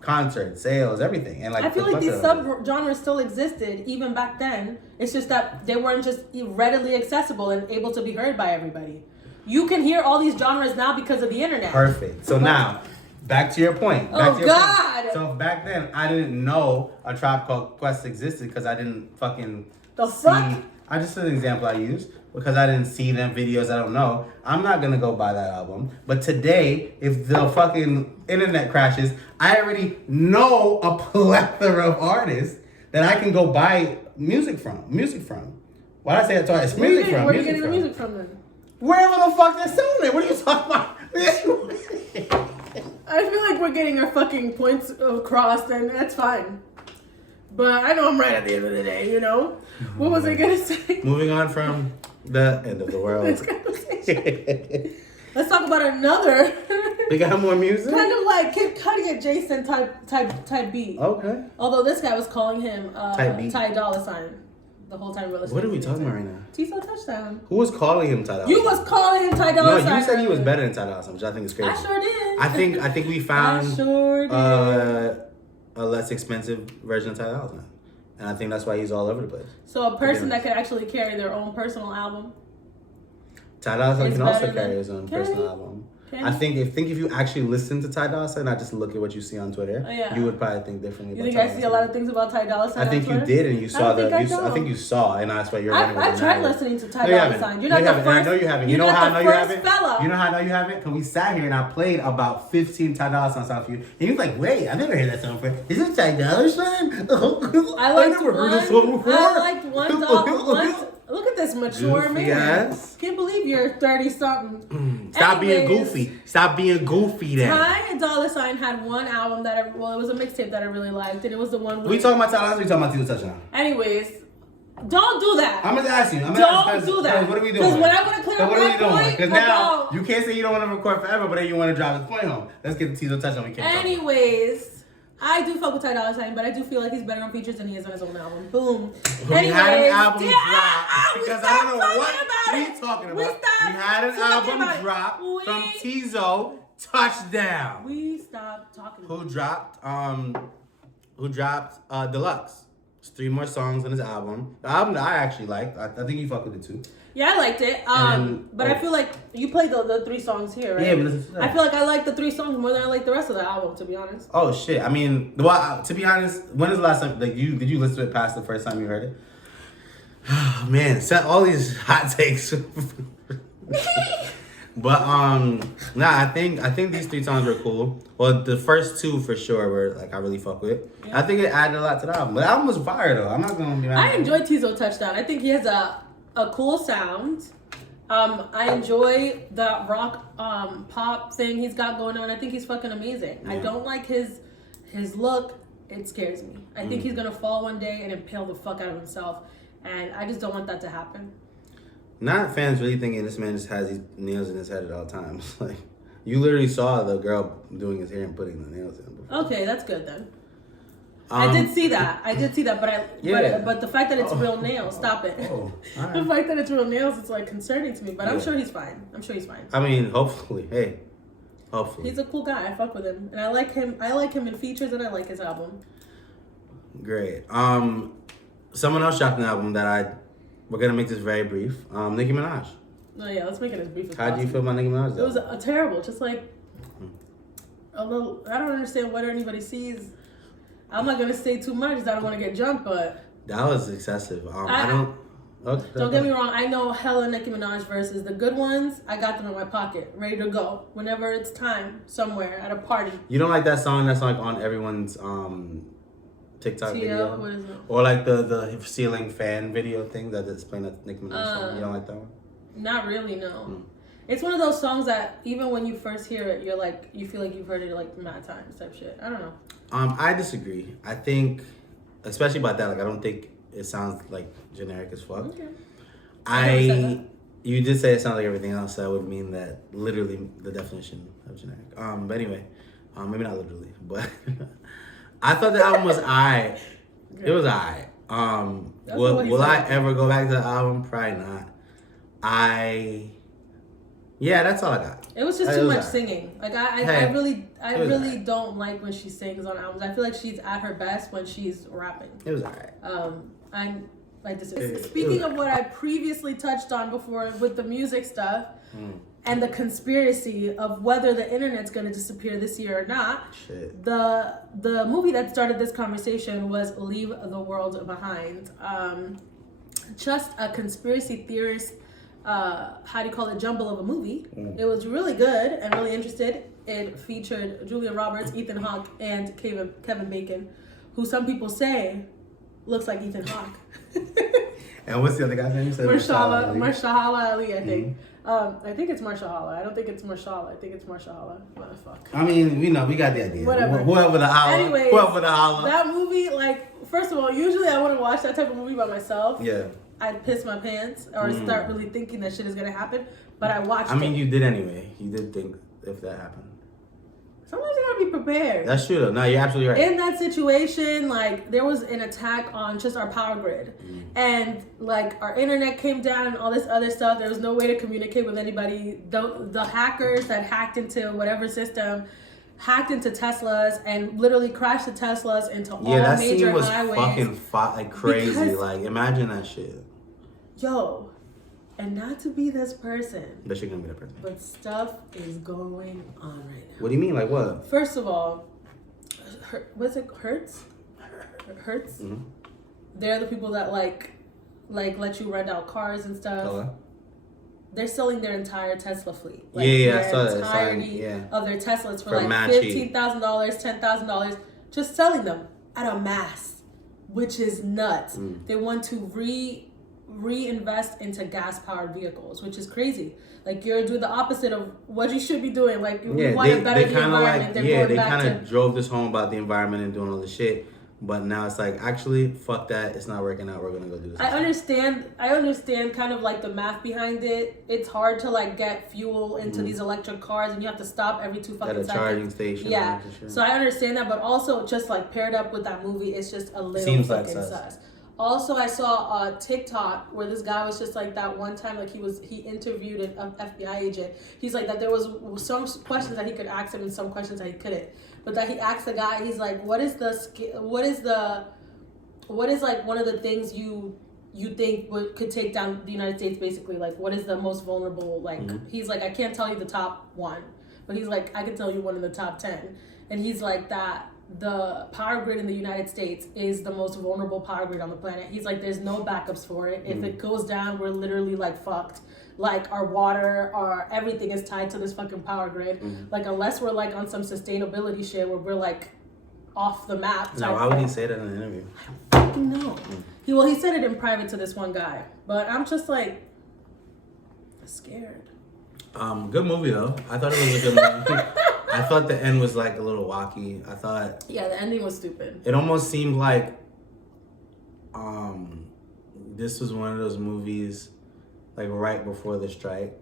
concerts, sales, everything. And like I feel like these subgenres still existed even back then. It's just that they weren't just readily accessible and able to be heard by everybody. You can hear all these genres now because of the internet. Perfect. So now, back to your point. God! So back then, I didn't know a Tribe Called Quest existed because I didn't fucking fuck? I just an example I used because I didn't see them videos. I don't know. I'm not gonna go buy that album. But today, if the fucking internet crashes, I already know a plethora of artists that I can go buy music from. Why did I say that twice? Where are you getting the music from then? Wherever the fuck they're selling it. What are you talking about? I feel like we're getting our fucking points across, and that's fine. But I know I'm right at the end of the day, you know? What was I gonna say? Moving on from the end of the world. Let's talk about another. We got more music? Kind of like Kid Cudi adjacent type beat. Okay. Although this guy was calling him Ty Dolla $ign the whole time we were listening. What are we talking about right now? Tizo Touchdown. Who was calling him Ty Dolla $ign? You was calling him Ty Dolla $ign. No, you said he was better than Ty Dolla $ign, which I think is crazy. I sure did. I think we found I sure did. A less expensive version of Ty Dolla $ign. And I think that's why he's all over the place. So a person that could actually carry their own personal album. Ty Dolla $ign can also carry his own personal album. Can I think if you actually listen to Ty Dolla $ign, not just look at what you see on Twitter, yeah. you would probably think differently. You think I see a lot of things about Ty Dolla $ign? I think you did, and you saw I think you saw, and that's why you're. I've tried listening to Ty Dolla $ign. You're not the first. I know you haven't. You know how I know you haven't. Fella. You know how I know you haven't? Because we sat here and I played about 15 Ty Dolla $ign songs for you, and you're like, "Wait, I never heard that song before. Is it Ty Dolla $ign?" I liked one. Look at this mature man. Yes. Can't believe you're 30-something. Stop being goofy. Stop being goofy then. Ty Dolla $ign had one album that it was a mixtape that I really liked, and it was the one with... We talking about Ty Dolla $ign or we talking about Tizo Touchdown? Anyways, don't do that. I'm going to ask you. Don't do that. What are we doing? Because when I want to clear up my point... Because now, you can't say you don't want to record forever, but then you want to drive his point home. Let's get the Tizo Touchdown. Anyways... I do fuck with Ty Dolla $ign, but I do feel like he's better on features than he is on his own album. Boom. We had an album drop because I don't know what we're talking about. We had an album drop from Tizo Touchdown. We stopped talking about Who dropped Deluxe. It's 3 more songs on his album. The album that I actually liked. I think you fuck with it too. Yeah, I liked it. But I feel like you played the 3 songs here, right? Yeah, but I feel like I like the 3 songs more than I like the rest of the album, to be honest. Oh shit! I mean, to be honest, when is the last time did you listen to it past the first time you heard it? Oh, man, set all these hot takes. But I think these 3 songs were cool. Well, the first 2 for sure were like I really fuck with. Yeah. I think it added a lot to the album. But the album was fire though. I'm not gonna be mad. I enjoyed Tizo Touchdown. I think he has a cool sound. I enjoy the rock pop thing he's got going on. I think he's fucking amazing. Yeah. I don't like his look. It scares me. I think he's gonna fall one day and impale the fuck out of himself, and I just don't want that to happen. Not fans really thinking this man just has these nails in his head at all times. Like you literally saw the girl doing his hair and putting the nails in before. Okay, that's good then. I did see that, but the fact that it's real nails, stop it. Right. The fact that it's real nails, it's like concerning to me. But I'm sure he's fine. I mean, hopefully Hopefully. He's a cool guy. I fuck with him. And I like him in features and I like his album. Great. Someone else dropped an album that we're gonna make this very brief. Nicki Minaj. Oh yeah, let's make it as brief as How possible. do you feel about Nicki Minaj? It was terrible. Just like a little. I don't understand what anybody sees. I'm not gonna say too much because I don't want to get jumped, but that was excessive. I don't. Okay, don't get me wrong. I know hella Nicki Minaj verses. The good ones, I got them in my pocket, ready to go whenever it's time somewhere at a party. You don't like that song that's like on everyone's TikTok video? What is it? Or like the ceiling fan video thing that is playing that Nicki Minaj song. You don't like that one? Not really, no. It's one of those songs that even when you first hear it, you're like, you feel like you've heard it like mad times type shit. I don't know. I disagree. I think, especially about that, like I don't think it sounds like generic as fuck. Okay. You did say it sounds like everything else, so that would mean that literally the definition of generic. But anyway, maybe not literally, but I thought the album was alright. It was alright. Will I ever go back to the album? Probably not. Yeah, that's all I got. It was just too much singing. Like I really don't like when she sings on albums. I feel like she's at her best when she's rapping. It was alright. I like this. Speaking of what I previously touched on before with the music stuff and the conspiracy of whether the internet's going to disappear this year or not. Shit. The movie that started this conversation was Leave the World Behind. Just a conspiracy theorist, how do you call it, jumble of a movie. It was really good and really interested. It featured Julia Roberts, Ethan Hawke, and Kevin Bacon, who some people say looks like Ethan Hawke. And what's the other guy's name? Mahershala Ali, I think. I think it's Mahershala. I don't think it's Mahershala. I think it's Mahershala. Motherfucker. I mean, we got the idea. Whatever. Whoever the holler. Anyways, whoever the holler. That movie, like, first of all, usually I wouldn't watch that type of movie by myself. Yeah. I'd piss my pants or start really thinking that shit is gonna happen. But I watched it. I mean, you did anyway. You did think if that happened. Sometimes you gotta be prepared. That's true though. No, you're absolutely right. In that situation, like, there was an attack on just our power grid. And, like, our internet came down and all this other stuff. There was no way to communicate with anybody. The hackers that hacked into whatever system hacked into Teslas and literally crashed the Teslas into all major highways. Yeah, that scene was fucking like crazy. Because, like, imagine that shit. Yo, and not to be this person. But you're gonna be that person. But stuff is going on right now. What do you mean? Like what? First of all, what's it? Hertz? Mm-hmm. They're the people that like let you rent out cars and stuff. Okay. They're selling their entire Tesla fleet. Like, I saw that. The entirety of their Teslas for like matchy. $15,000, $10,000, just selling them at a mass, which is nuts. They want to reinvest into gas-powered vehicles, which is crazy. Like, you're doing the opposite of what you should be doing. Like, we want to better the environment. They kind of drove this home about the environment and doing all this shit. But now it's like, actually, fuck that. It's not working out. We're going to go do this. I understand kind of like the math behind it. It's hard to like get fuel into these electric cars and you have to stop every 2 fucking seconds. At a charging station. Yeah. So I understand that, but also just like paired up with that movie, it's just a little fucking sus. Also, I saw a TikTok where this guy was just like that one time, like he interviewed an FBI agent. He's like that there was some questions that he could ask him and some questions that he couldn't. But that he asked the guy, he's like, what is like one of the things you think could take down the United States, basically? Like, what is the most vulnerable, like, he's like, I can't tell you the top one, but he's like, I can tell you one in the top 10. And he's like that the power grid in the United States is the most vulnerable power grid on the planet. He's like, there's no backups for it. If it goes down, we're literally like fucked. Like, our water, our everything is tied to this fucking power grid. Like, unless we're like on some sustainability shit where we're like off the map. Now, why would he say that in an interview? I don't fucking know. He said it in private to this one guy, but I'm just like scared. Good movie though. I thought it was a good movie. I thought the end was like a little wacky. I thought the ending was stupid. It almost seemed like this was one of those movies like right before the strike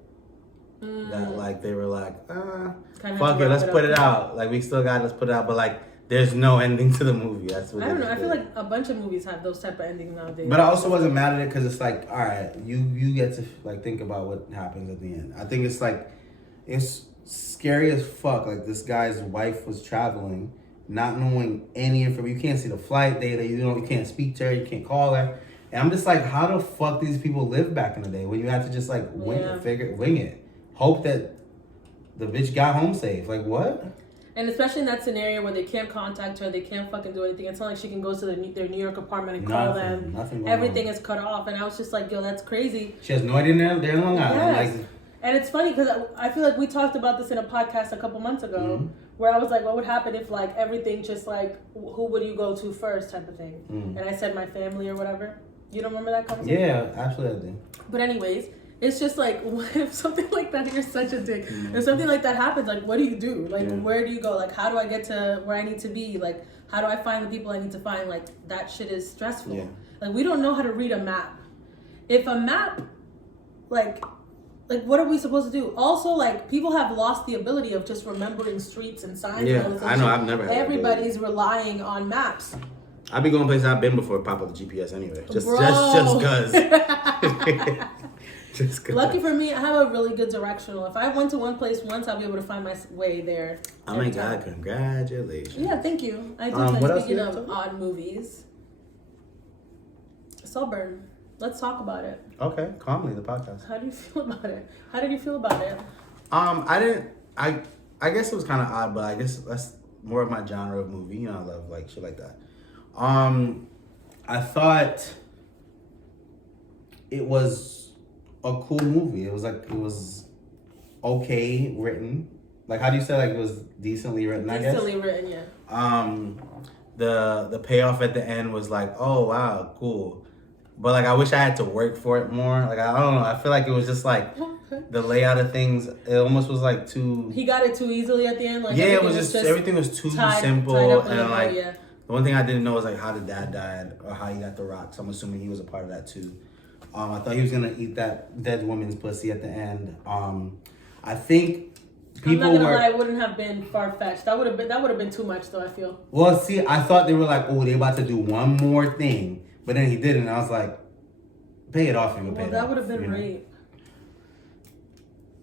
that like they were like fuck it, let's put it out. Like, we still got it, let's put it out, but like there's no ending to the movie. That's what I don't know. I feel like a bunch of movies have those type of endings nowadays. But I also wasn't mad at it because it's like, all right, you get to like think about what happens at the end. I think it's like scary as fuck. Like, this guy's wife was traveling, not knowing any information. You can't see the flight data. You can't speak to her. You can't call her. And I'm just like, how the fuck these people live back in the day when you have to just like wing it, hope that the bitch got home safe. Like, what? And especially in that scenario where they can't contact her, they can't fucking do anything. It's not like she can go to their New York apartment and call them. Everything is cut off. And I was just like, yo, that's crazy. She has no idea they're in Long Island. Yes. Like, and it's funny because I feel like we talked about this in a podcast a couple months ago, where I was like, what would happen if like everything just like, who would you go to first type of thing? And I said my family or whatever. You don't remember that conversation? Yeah, absolutely. But anyways, it's just like, what if something like that, you're such a dick. If something like that happens, like, what do you do? Like, where do you go? Like, how do I get to where I need to be? Like, how do I find the people I need to find? Like, that shit is stressful. Yeah. Like, we don't know how to read a map. If a map, like what are we supposed to do? Also, like, people have lost the ability of just remembering streets and signs. Yeah, I know. I've never had Everybody's relying on maps. I be going places I've been before pop up the GPS anyway. Just cause. Lucky for me, I have a really good directional. If I went to one place once, I'll be able to find my way there. Oh my God, congratulations. Yeah, thank you. I do. Speaking of odd movies, Saltburn. Let's talk about it. Okay, calmly, the podcast. How do you feel about it? How did you feel about it? I guess it was kind of odd, but I guess that's more of my genre of movie. You know, I love like shit like that. I thought it was a cool movie. It was okay written. Like, how do you say, like, it was decently written, I guess? Decently written, yeah. The payoff at the end was like, oh wow, cool. But like, I wish I had to work for it more. Like, I don't know. I feel like it was just like the layout of things. It almost was like too. He got it too easily at the end. Like, yeah, it was just everything was too simple, and like the one thing I didn't know was like how the dad died or how he got the rock. So I'm assuming he was a part of that too. I thought he was gonna eat that dead woman's pussy at the end. I think people I'm not gonna lie, it wouldn't have been far fetched. That would have been too much though, I feel. Well, see, I thought they were like, oh, they about to do one more thing. But then he didn't, and I was like, pay it off. Well, that would have been rape.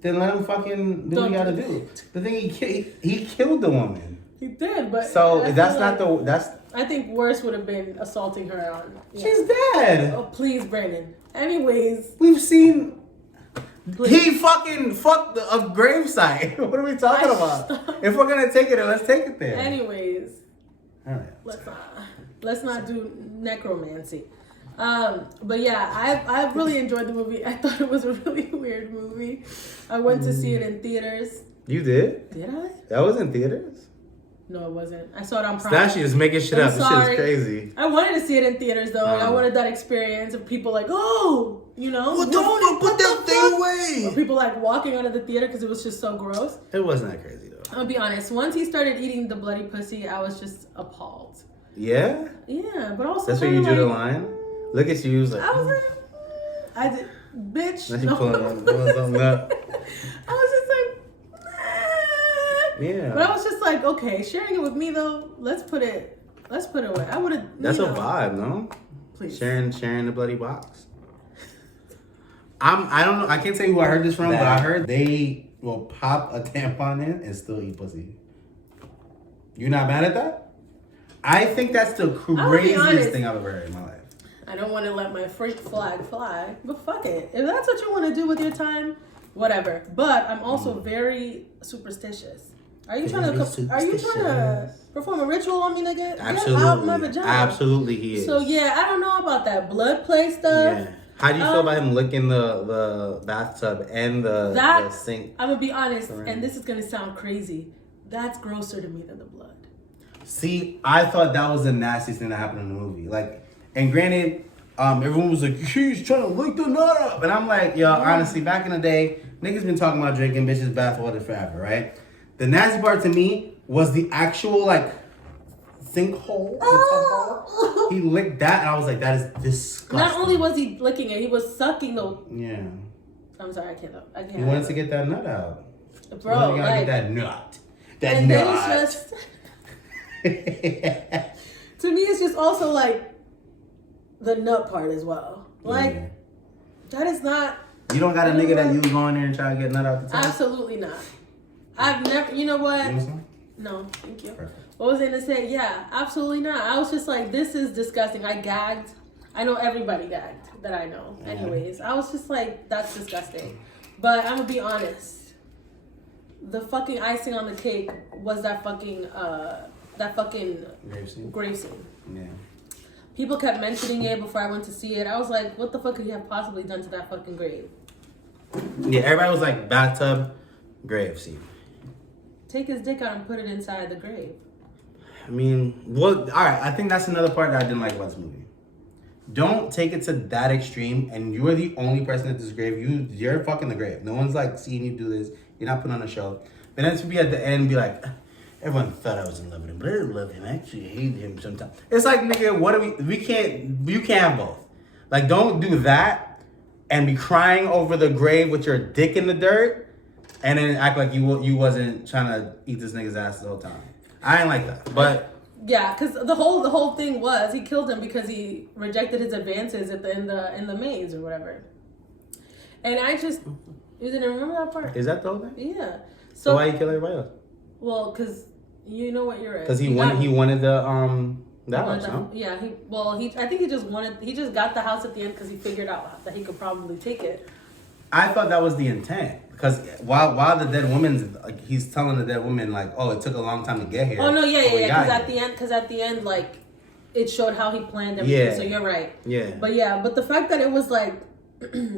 Then let him fucking do what he gotta do. The thing, he killed the woman. He did, but... So, that's... I think worse would have been assaulting her on... Yeah. She's dead! Oh, please, Brandon. Anyways... We've seen... Please. He fucking fucked a gravesite. What are we talking about? If we're gonna take it, let's take it there. Anyways... Alright. Let's not do Necro-Man-See. But yeah, I really enjoyed the movie. I thought it was a really weird movie. I went to see it in theaters. You did? Did I? That was in theaters? No, it wasn't. I saw it on Prime. Stashy is making shit up. This shit is crazy. I wanted to see it in theaters though. I wanted that experience of people like, oh, you know, what the fuck? Put that thing away. Or people like walking out of the theater because it was just so gross. It wasn't that crazy though. I'll be honest. Once he started eating the bloody pussy, I was just appalled. Yeah? Yeah, but also that's where you drew the line? Look at you, like... I was like... I did... Bitch. Now you pulling something up. I was just like... Nah. Yeah. But I was just like, okay, sharing it with me, though, let's put it away. I would have... That's a vibe, no? Please. Sharing the bloody box. I don't know. I can't say who I heard this from, but I heard they will pop a tampon in and still eat pussy. You not mad at that? I think that's the craziest thing I've ever heard in my life. I don't want to let my freak flag fly, but fuck it. If that's what you want to do with your time, whatever. But I'm also very superstitious. Are you trying to perform a ritual on me, nigga? Absolutely. Get out my vagina. Absolutely, he is. So yeah, I don't know about that blood play stuff. Yeah. How do you feel about him licking the bathtub and the sink? I'm gonna be honest, and this is gonna sound crazy. That's grosser to me than the blood. See, I thought that was the nastiest thing that happened in the movie. Like, and granted, everyone was like, he's trying to lick the nut up. And I'm like, yo, honestly, back in the day, niggas been talking about drinking bitches bathwater forever, right? The nasty part to me was the actual, like, sinkhole. He licked that, and I was like, that is disgusting. Not only was he licking it, he was sucking the... Yeah. I'm sorry, I can't. He wanted to get that nut out. Bro, so you gotta get that nut. That and nut. Then it's just... To me, it's just also like the nut part as well. Like that is not. You don't got a nigga that you go in there and try to get nut out the time? Absolutely not. I've never, you know what? You want some? No, thank you. Perfect. What was I gonna say? Yeah, absolutely not. I was just like, this is disgusting. I gagged. I know everybody gagged that I know. Anyways, I was just like, that's disgusting. But I'm gonna be honest. The fucking icing on the cake was that fucking grave scene. Yeah. People kept mentioning it before I went to see it. I was like, what the fuck could he have possibly done to that fucking grave? Yeah, everybody was like, bathtub, grave scene. Take his dick out and put it inside the grave. I mean, well, all right. I think that's another part that I didn't like about this movie. Don't take it to that extreme, and you're the only person at this grave. You're fucking the grave. No one's like seeing you do this. You're not putting on a show. But then to be at the end and be like, everyone thought I was in love with him, but I didn't love him. I actually hated him sometimes. It's like, nigga, what are we can't, you can't have both. Like, don't do that and be crying over the grave with your dick in the dirt and then act like you wasn't trying to eat this nigga's ass the whole time. I ain't like that. But yeah, because the whole thing was he killed him because he rejected his advances in the maze or whatever. And I just, you didn't remember that part? Is that the whole thing? Yeah. So why you kill everybody else? Well, because you know what you're at. Because he wanted the house, huh? Yeah, I think he just got the house at the end because he figured out that he could probably take it. I thought that was the intent. Because while the dead woman's, like, he's telling the dead woman, like, oh, it took a long time to get here. Oh, no, yeah. Because at the end, like, it showed how he planned everything. Yeah. So you're right. Yeah. But the fact that it was like,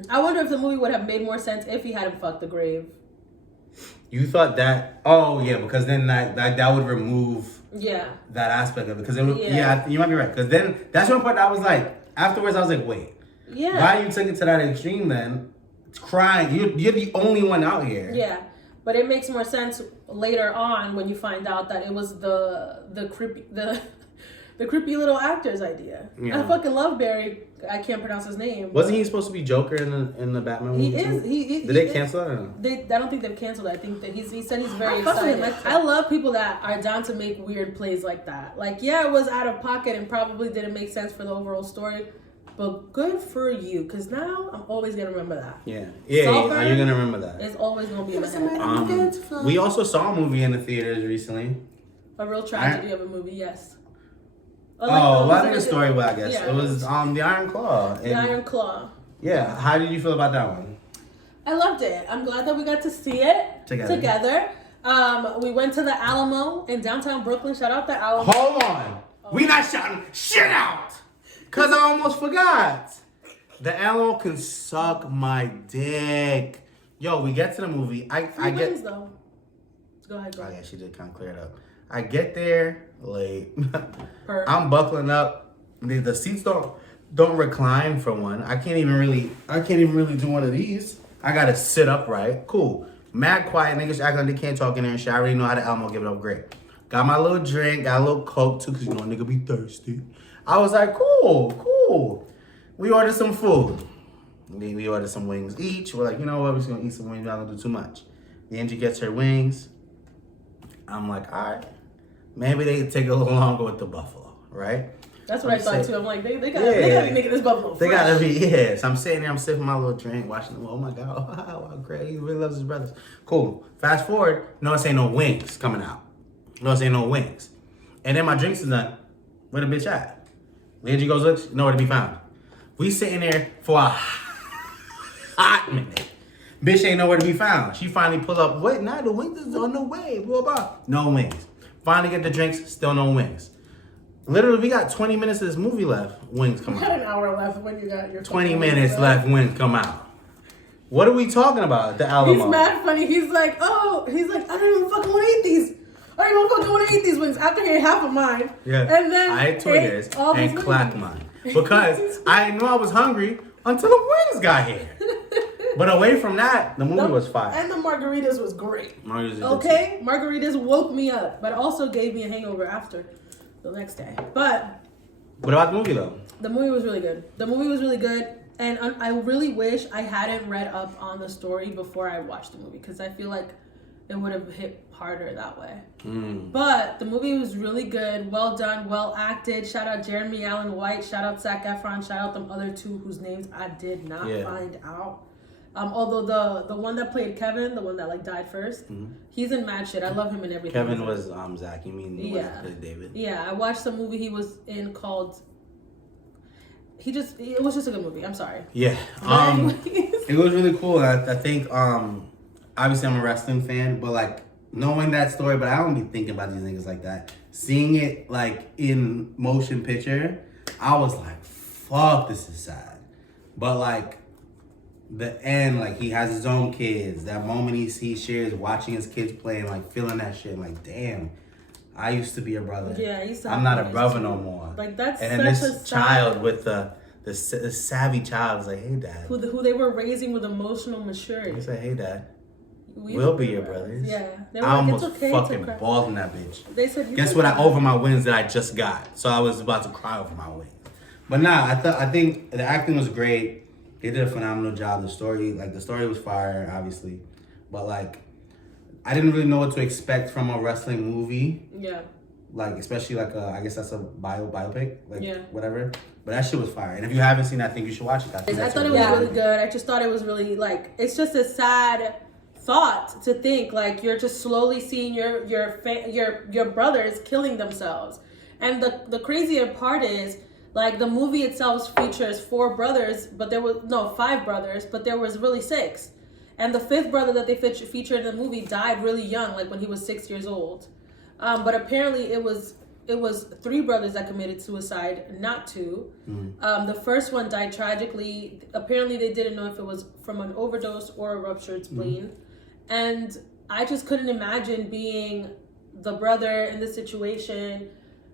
I wonder if the movie would have made more sense if he hadn't fucked the grave. You thought that? Oh, yeah, because then that would remove that aspect of it. Because you might be right. Because then that's one part that I was like, afterwards I was like, wait. Yeah. Why you took it to that extreme then? It's crying. You're the only one out here. Yeah. But it makes more sense later on when you find out that it was the creepy little actor's idea. Yeah. I fucking love Barry. I can't pronounce his name. Wasn't he supposed to be Joker in the Batman movie? He is. Did they cancel it or no? I don't think they've canceled it. I think that he said he's very excited. I love people that are down to make weird plays like that. Like, yeah, it was out of pocket and probably didn't make sense for the overall story. But good for you, because now I'm always going to remember that. Yeah. You're going to remember that. It's always going to be in my head. We also saw a movie in the theaters recently. A real tragedy of a movie, yes. I think the story well, I guess. Yeah, it was the Iron Claw. The Iron Claw. Yeah. How did you feel about that one? I loved it. I'm glad that we got to see it together. We went to the Alamo in downtown Brooklyn. Shout out the Alamo. Hold on. We not shouting shit out. Because I almost forgot. The Alamo can suck my dick. Yo, we get to the movie. I get. Wins, though. Go ahead. Oh, yeah, she did kind of clear it up. I get there late. I'm buckling up. The seats don't recline for one. I can't even really do one of these. I gotta sit upright. Cool. Mad quiet niggas act like they can't talk in there and shit. I already know how the Alamo give it up great. Got my little drink, got a little Coke too, because you know nigga be thirsty. I was like, cool. We ordered some food. We ordered some wings each. We're like, you know what? We're just gonna eat some wings. We're not gonna do too much. Angie gets her wings. I'm like, all right. Maybe they take a little longer with the buffalo, right? That's what I thought too. I'm like, they gotta be making this buffalo fresh. They gotta be, yeah. So I'm sitting there, I'm sipping my little drink, watching them. Oh my God, wow, great. He really loves his brothers. Cool. Fast forward, notice ain't no wings coming out. Notice ain't no wings. And then my drinks is done. Where the bitch at? Angie goes, look, nowhere to be found. We sitting there for a hot minute. Bitch ain't nowhere to be found. She finally pull up, wait, now the wings is on the way, blah, blah. No wings. Finally get the drinks, still no wings. Literally, we got 20 minutes of this movie left. Wings come out. You got an hour left when you got your 20 minutes left, wings come out. What are we talking about? The Alamo. He's mad funny. He's like, I don't even fucking want to eat these. I don't even fucking want to eat these wings after he ate half of mine. Yeah. And then I ate 2 of his and clapped mine. Because I knew I was hungry until the wings got here. But away from that, the movie was fire. And the margaritas was great. Margaritas woke me up, but also gave me a hangover after the next day. But what about the movie though? The movie was really good. And I really wish I hadn't read up on the story before I watched the movie, because I feel like it would have hit harder that way. But the movie was really good, well done, well acted. Shout out Jeremy Allen White, shout out Zac Efron, shout out them other two whose names I did not find out. Although the one that played Kevin, the one that like died 1st, he's in mad shit. I love him and everything. Kevin was Zach. You mean David? Yeah, I watched the movie he was in called. It was just a good movie. I'm sorry. Yeah. It was really cool. I think obviously I'm a wrestling fan, but like knowing that story, but I don't be thinking about these niggas like that. Seeing it like in motion picture, I was like, fuck, this is sad. But like the end, like he has his own kids. That moment he shares watching his kids play and like feeling that shit, like damn, I used to be a brother. Yeah, I used to. I'm not a brother no more. Like that's and then this child with the savvy child is like, hey dad. Who they were raising with emotional maturity. He said, hey dad. We'll be your brothers. Yeah. I almost fucking bawled in that bitch. They said, guess what? Over my wins that I just got. So I was about to cry over my wins. But nah, I think the acting was great. He did a phenomenal job. The story was fire, obviously. But like, I didn't really know what to expect from a wrestling movie. Yeah. Like, especially like I guess that's a biopic, like whatever. But that shit was fire. And if you haven't seen it, I think you should watch it. I thought it was really good. I just thought it was really like, it's just a sad thought to think like you're just slowly seeing your brothers killing themselves. And the crazier part is like the movie itself features 4 brothers, but there was 5 brothers, but there was really 6. And the 5th brother that they featured in the movie died really young, like when he was 6 years old. But apparently it was 3 brothers that committed suicide, not 2. The first one died tragically. Apparently they didn't know if it was from an overdose or a ruptured spleen. And I just couldn't imagine being the brother in this situation,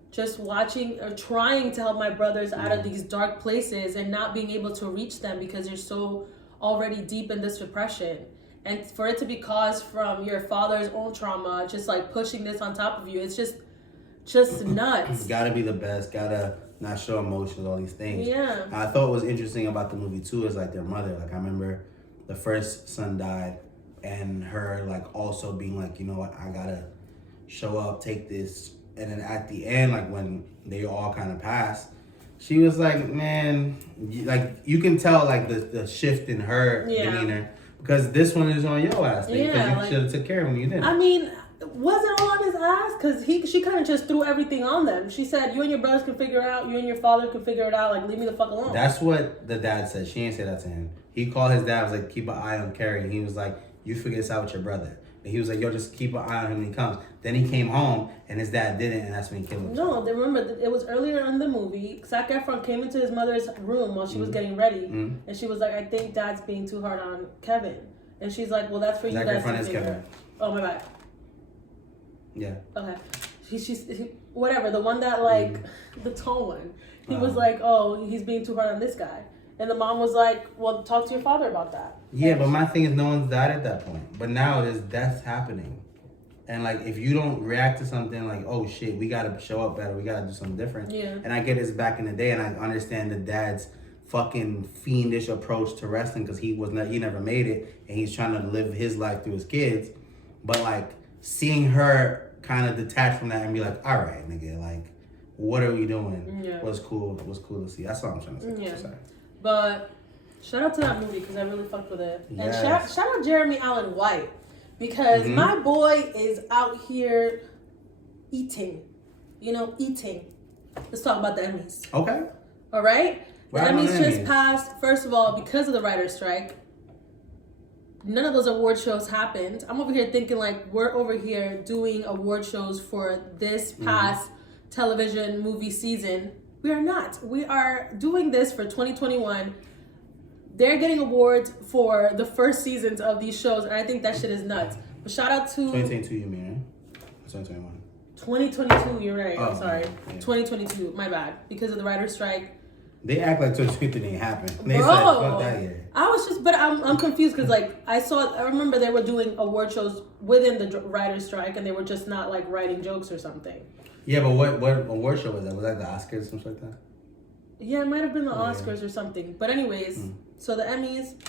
just watching or trying to help my brothers out of these dark places and not being able to reach them because you're so already deep in this depression. And for it to be caused from your father's own trauma, just like pushing this on top of you, it's just nuts. Gotta be the best, gotta not show emotions, all these things. Yeah. I thought what was interesting about the movie too is like their mother. Like I remember the first son died and her like also being like, you know what, I gotta show up, take this. And then at the end, like when they all kind of passed, she was like, man, like you can tell like the shift in her demeanor because this one is on your ass. Because you should have took care of him, you didn't. I mean, was it all on his ass? Because she kind of just threw everything on them. She said, you and your brothers can figure it out. You and your father can figure it out. Like, leave me the fuck alone. That's what the dad said. She didn't say that to him. He called his dad, was like, keep an eye on Carrie. And he was like, you figure this out with your brother. And he was like, yo, just keep an eye on him when he comes. Then he came home, and his dad didn't, and that's when he killed him. No, they remember, it was earlier in the movie. Zac Efron came into his mother's room while she was getting ready. And she was like, I think Dad's being too hard on Kevin. And she's like, well, that's for you guys to figure. Zac Efron is Kevin. Oh, my bad. Yeah. Okay. He, whatever, the one that, like, the tall one. He was like, oh, he's being too hard on this guy. And the mom was like, well, talk to your father about that. Yeah, but my thing is no one's died at that point. But now there's deaths happening. And, like, if you don't react to something like, oh, shit, we got to show up better. We got to do something different. Yeah. And I get it's back in the day, and I understand the dad's fucking fiendish approach to wrestling because he never made it, and he's trying to live his life through his kids. But, like, seeing her kind of detach from that and be like, all right, nigga, like, what are we doing? Yeah. Was cool to see. That's all I'm trying to say. Yeah. But shout out to that movie because I really fucked with it. Yes. And shout out Jeremy Allen White because my boy is out here eating. You know, eating. Let's talk about the Emmys. Okay. All right? The Right Emmys just passed. First of all, because of the writer's strike, none of those award shows happened. I'm over here thinking like we're over here doing award shows for this past television movie season. We are not. We are doing this for 2021. They're getting awards for the first seasons of these shows, and I think that shit is nuts. But shout out to 2022, you mean, right? 2021. 2022, you're right. Oh, I'm sorry. yeah. 2022, my bad. Because of the writer's strike. They act like 2022 didn't happen. They Bro, said, fuck that year. I was just, but I'm confused because like I remember they were doing award shows within the writer's strike, and they were just not like writing jokes or something. Yeah, but what award show was that? Was that the Oscars or something like that? Yeah, it might have been the Oscars or something. But anyways, so the Emmys,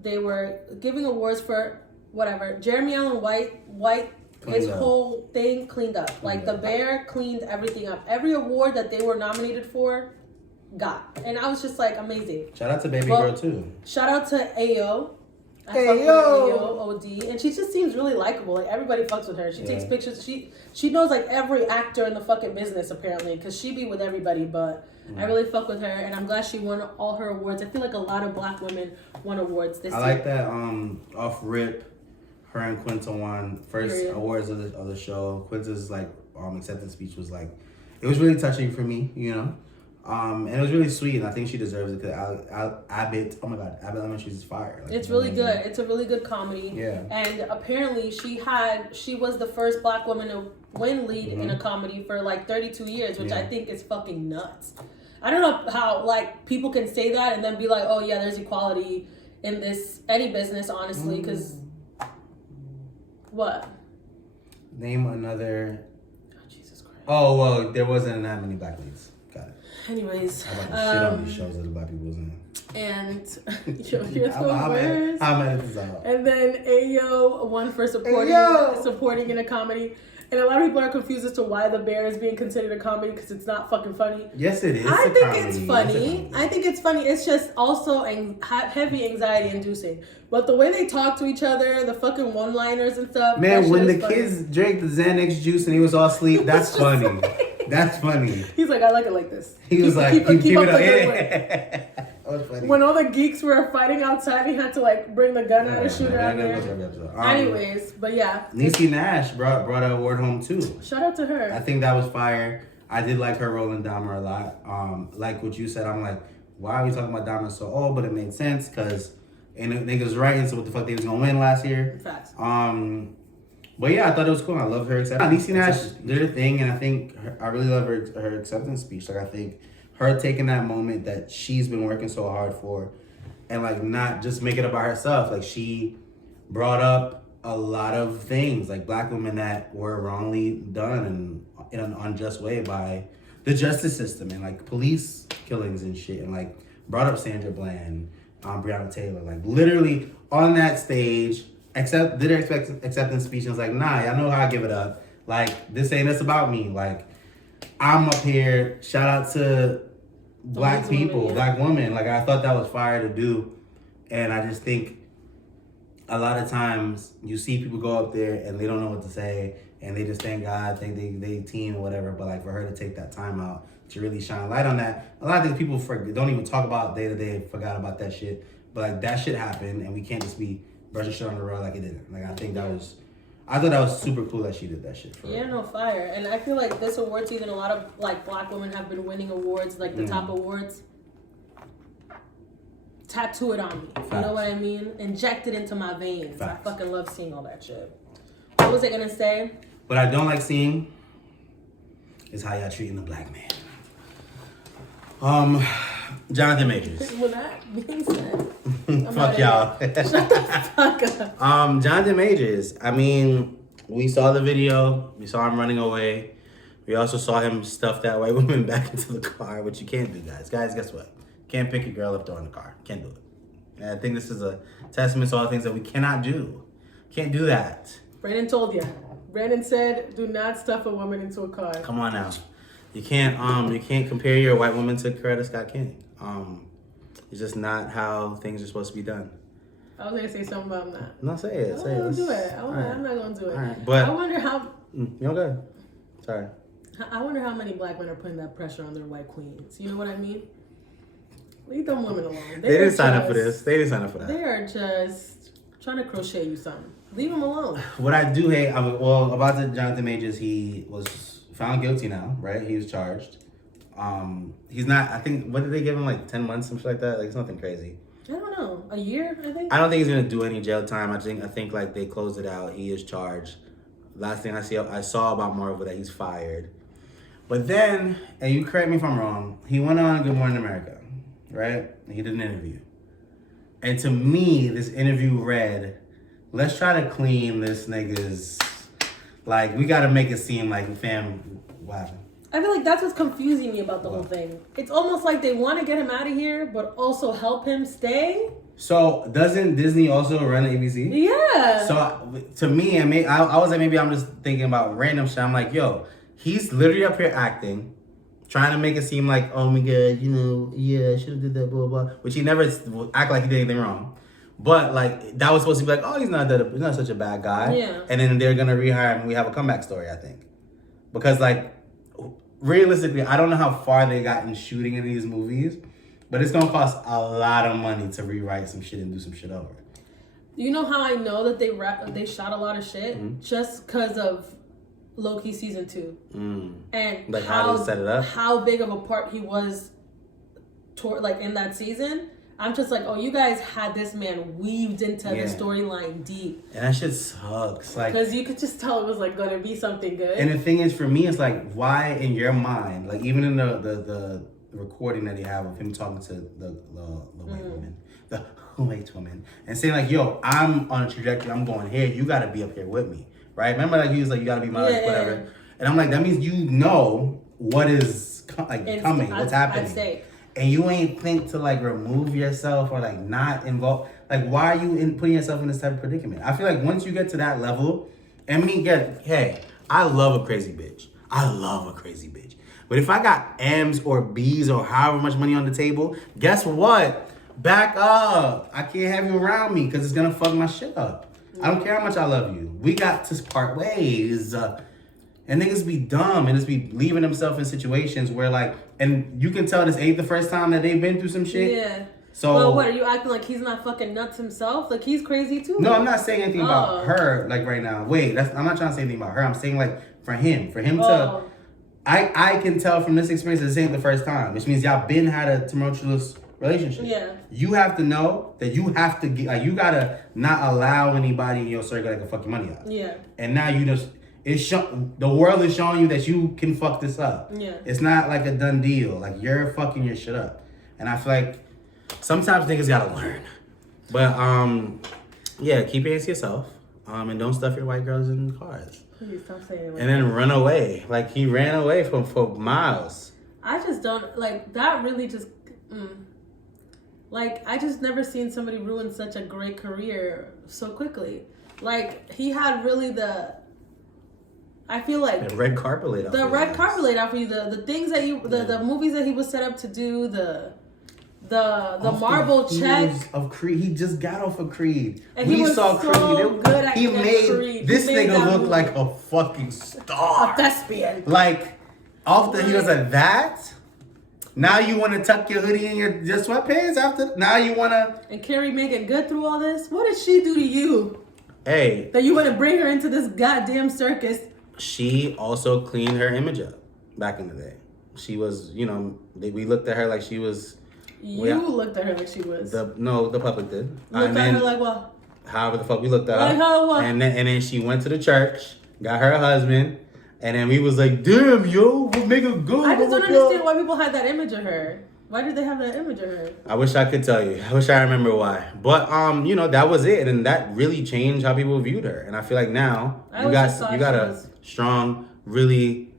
they were giving awards for whatever. Jeremy Allen White, his whole thing cleaned up. Like the Bear cleaned everything up. Every award that they were nominated for, got. And I was just like, amazing. Shout out to Baby Girl too. Shout out to Ayo. I fuck with Ayo OD, and she just seems really likable. Like everybody fucks with her. She takes pictures. She knows like every actor in the fucking business apparently, because she be with everybody. But I really fuck with her, and I'm glad she won all her awards. I feel like a lot of black women won awards this year. I like that. Off rip, her and Quinta won first awards of the show. Quinta's like acceptance speech was like, it was really touching for me, you know. And it was really sweet, and I think she deserves it because Abbott, oh my God, Abbott Elementary is fire. Like, it's really good. It's a really good comedy. Yeah. And apparently she was the first black woman to win lead in a comedy for like 32 years, which I think is fucking nuts. I don't know how like people can say that and then be like, oh yeah, there's equality in any business, honestly, because what? Name another. Oh, Jesus Christ. Oh, well, there wasn't that many black leads. Got it. Anyways, I about to shit on these shows that the black people was in. And you're the worst. I'm at this out. And then Ayo won for supporting in a comedy. And a lot of people are confused as to why The Bear is being considered a comedy because it's not fucking funny. Yes, it is. I think it's funny. I think it's funny. It's just also heavy anxiety inducing. But the way they talk to each other, the fucking one-liners and stuff. Man, when the kids drank the Xanax juice and he was all asleep, that's funny. That's funny. He's like, I like it like this. He was like, keep it up. That was funny. When all the geeks were fighting outside, he had to like bring the gun out and shoot her out there. Anyways, but yeah. Niecy Nash brought an award home too. Shout out to her. I think that was fire. I did like her role in Dahmer a lot. Like what you said, I'm like, why are we talking about Dahmer so old? But it made sense because niggas right into what the fuck they was gonna win last year. Facts. But yeah, I thought it was cool. I love her acceptance. Niecy Nash did her thing, and I think I really love her acceptance speech. Like I think her taking that moment that she's been working so hard for, and like not just make it about herself. Like she brought up a lot of things, like black women that were wrongly done and in an unjust way by the justice system and like police killings and shit, and like brought up Sandra Bland, Breonna Taylor, like literally on that stage. Did her acceptance speech and was like, nah, I know how I give it up. Like, this ain't this about me. Like, I'm up here. Shout out to black people, black women. Like, I thought that was fire to do. And I just think a lot of times you see people go up there and they don't know what to say and they just thank God, think they team or whatever. But like for her to take that time out to really shine light on that, a lot of these people don't even talk about day to day, forgot about that shit. But like that shit happened and we can't just be brushing shit on the road like it didn't. Like I thought that was super cool that she did that shit. No, fire. And I feel like this award season, a lot of like black women have been winning awards, like the top awards. Tattoo it on me. Facts. You know what I mean? Inject it into my veins. Facts. I fucking love seeing all that shit. What was I gonna say? What I don't like seeing is how y'all treating the black man. Jonathan Majors. With that being said, fuck y'all. Shut the fuck up. Jonathan Majors. I mean, we saw the video. We saw him running away. We also saw him stuff that white woman back into the car, which you can't do, guys. Guys, guess what? Can't pick a girl up, throw her in the car. Can't do it. And I think this is a testament to all the things that we cannot do. Can't do that. Brandon told you. Brandon said, do not stuff a woman into a car. Come on now. You can't compare your white woman to Coretta Scott King. It's just not how things are supposed to be done. I was gonna say something about that. No, say it. I'm not gonna do it. I'm not gonna do it. Right. But I wonder how. You okay? Sorry. I wonder how many black men are putting that pressure on their white queens. You know what I mean? Leave them women alone. They didn't sign up for this. They didn't sign up for that. They are just trying to crochet you something. Leave them alone. What I do hate, about the Jonathan Majors, he was found guilty now, right? He was charged. He's not, I think, what did they give him, like 10 months, something like that? Like, it's nothing crazy. I don't know. A year, I think? I don't think he's going to do any jail time. I think like they closed it out. He is charged. Last thing I saw about Marvel that he's fired. But then, and you correct me if I'm wrong, he went on Good Morning America, right? He did an interview. And to me, this interview read, let's try to clean this nigga's, like, we got to make it seem like, fam, what happened? I feel like that's what's confusing me about the whole thing. It's almost like they want to get him out of here, but also help him stay. So doesn't Disney also run ABC? Yeah. So to me, I was like, maybe I'm just thinking about random shit. I'm like, yo, he's literally up here acting, trying to make it seem like, oh my God, I should have did that, blah, blah, blah. Which he never act like he did anything wrong. But like that was supposed to be like, oh, he's not such a bad guy. Yeah. And then they're gonna rehire him and we have a comeback story, I think. Because like realistically, I don't know how far they got in shooting in these movies, but it's gonna cost a lot of money to rewrite some shit and do some shit over. You know how I know that they shot a lot of shit? Mm-hmm. Just because of Loki season 2. And like how they set it up, how big of a part he was like in that season. I'm just like, oh, you guys had this man weaved into the storyline deep. And that shit sucks. Like, because you could just tell it was like gonna be something good. And the thing is, for me, it's like, why in your mind, like even in the recording that they have of him talking to the white woman, the white woman, and saying like, yo, I'm on a trajectory, I'm going here, you gotta be up here with me, right? Remember, like he was like, you gotta be my whatever, and I'm like, that means you know what is coming, what's happening. And you ain't think to like remove yourself or like not involve. Like, why are you putting yourself in this type of predicament? I feel like once you get to that level, hey, I love a crazy bitch. But if I got M's or B's or however much money on the table, guess what? Back up. I can't have you around me because it's gonna fuck my shit up. I don't care how much I love you. We got to part ways. And niggas be dumb and just be leaving themselves in situations where like, and you can tell this ain't the first time that they've been through some shit. Yeah. So well, what are you acting like he's not fucking nuts himself? Like he's crazy too. No, I'm not saying anything about her like right now. Wait, I'm not trying to say anything about her. I'm saying like for him to. I can tell from this experience that this ain't the first time, which means y'all been had a tumultuous relationship. Yeah. You have to know that you have to get like you gotta not allow anybody in your circle that can fuck your money up. Yeah. And now you just. The world is showing you that you can fuck this up. Yeah. It's not like a done deal. Like, you're fucking your shit up. And I feel like sometimes niggas gotta learn. But, yeah, keep it to yourself. And don't stuff your white girls in cars. Please stop saying it. And then run away. Like, he ran away for miles. I just don't, like, that really just, Like, I just never seen somebody ruin such a great career so quickly. Like, he had really I feel like the red carpet laid out. The red carpet laid out for you. The things that the movies that he was set up to do. The Marvel check of Creed. He just got off of Creed. And he saw so Creed. Good at he made Creed. This nigga look movie. Like a fucking star. A thespian. Like after he was like that. Now you want to tuck your hoodie in your sweatpants after. Now you want to. And Carrie Megan good through all this. What did she do to you? Hey. That you want to bring her into this goddamn circus. She also cleaned her image up back in the day. She was, we looked at her like she was. Looked at her like she was. The public did. Looked at her like what? However the fuck we looked at her. Like how what? And then she went to the church, got her a husband, and then we was like, damn, yo, we'll make her good. I just don't understand why people had that image of her. Why did they have that image of her? I wish I could tell you. I wish I remember why. But that was it, and that really changed how people viewed her. And I feel like now you got a strong, really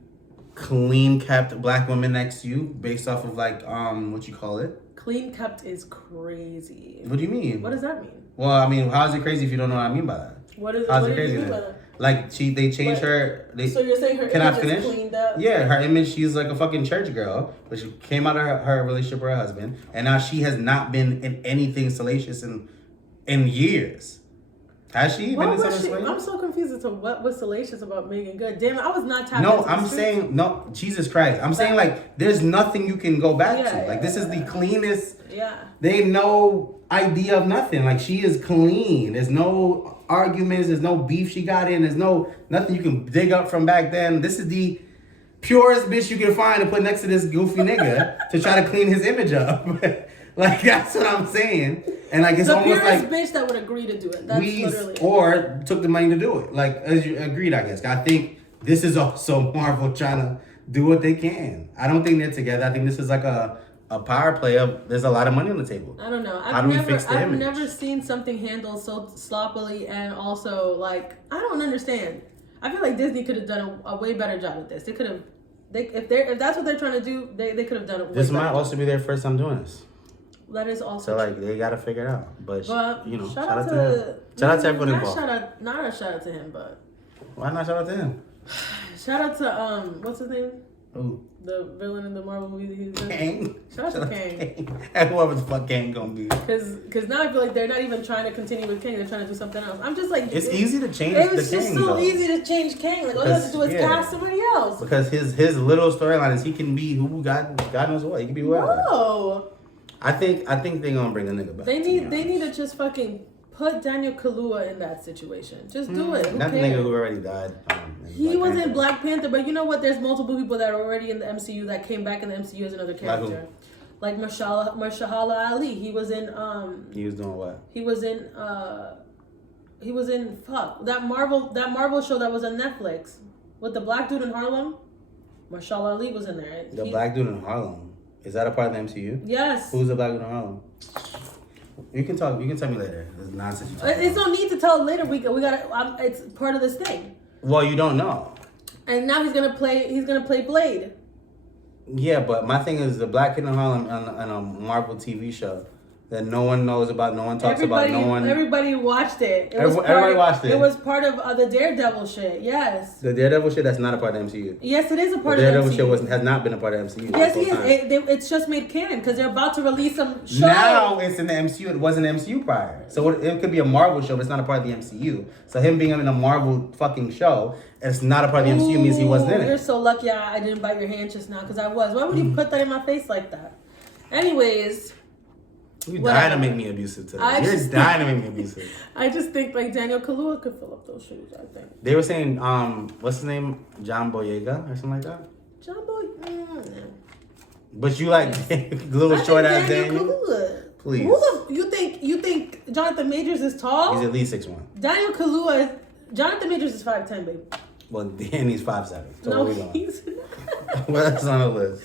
clean kept black woman next to you, based off of like what you call it? Clean kept is crazy. What do you mean? What does that mean? Well, I mean, how is it crazy if you don't know what I mean by that? How's it crazy then? Like they changed her. So you're saying her image is cleaned up? Yeah, her image. She's like a fucking church girl, but she came out of her relationship with her husband, and now she has not been in anything salacious in years. Has she been in something salacious? I'm so confused as to what was salacious about Megan Good. Damn it, I was not tapped No, I'm saying no. Jesus Christ, I'm saying like there's nothing you can go back to. Like this is the cleanest. Yeah. They no idea of nothing. Like she is clean. There's no arguments, there's no beef she got in, there's nothing you can dig up from back then. This is the purest bitch you can find to put next to this goofy nigga to try to clean his image up. Like that's what I'm saying. And like it's almost like the purest bitch that would agree to do it. That's literally or took the money to do it. Like as you agreed, I guess. I think this is also Marvel trying to do what they can. I don't think they're together. I think this is like a power play of there's a lot of money on the table. I don't know. I've never seen something handled so sloppily and also like I don't understand. I feel like Disney could have done a way better job with this. They could have, if that's what they're trying to do, they could have done it. This might also be their first time doing this. That is also so like they gotta figure it out. But shout out to him. Shout out to everyone involved. Not a shout out to him, but why not shout out to him? Shout out to what's his name? Who? The villain in the Marvel movie that he's in. Kang? Shout out to Kang. And whoever the fuck Kang gonna be. Because now I feel like they're not even trying to continue with Kang. They're trying to do something else. I'm just like... It's easy to change it the was just Kang, so though. easy to change Kang. Like, all you have to do is cast somebody else. Because his little storyline is he can be who God knows what. He can be whoever. No. I think they're gonna bring a nigga back. They need to just fucking put Daniel Kaluuya in that situation. Just do it. Who That cares? nigga who already died. He was in Black Panther, but you know what? There's multiple people that are already in the MCU that came back in the MCU as another character. Like Mahershala Ali. He was in He was doing what? He was in that Marvel show that was on Netflix with the black dude in Harlem. Mahershala Ali was in there. The black dude in Harlem. Is that a part of the MCU? Yes. Who's the black dude in Harlem? You can tell me later. There's nonsense. It's no need to tell later. We gotta. It's part of this thing. Well, you don't know. And now he's gonna play Blade. Yeah, but my thing is the black kid in Harlem on a Marvel TV show that no one knows about, no one talks about, no one. Everybody watched it. Everybody watched it. It was part of the Daredevil shit. Yes. The Daredevil shit, that's not a part of the MCU. Yes, it is a part of the the MCU. Daredevil shit has not been a part of the MCU. Yes, it is. It's just made canon because they're about to release some show. Now it's in the MCU. It wasn't MCU prior. So it could be a Marvel show, but it's not a part of the MCU. So him being in a Marvel fucking show, it's not a part of the MCU means he wasn't in it. You're so lucky I didn't bite your hand just now because I was. Why would you put that in my face like that? Anyways. You're dying to make me abusive today. You're dying to make me abusive. I just think like Daniel Kaluuya could fill up those shoes, I think. They were saying, what's his name? John Boyega or something like that? John Boy. But you like little short ass Daniel? Kaluuya. Please. You think Jonathan Majors is tall? He's at least 6'1". Daniel Kaluuya Jonathan Majors is 5'10", babe. Well, and he's 5'7". So no, what we doing? he's Well, that's on the list.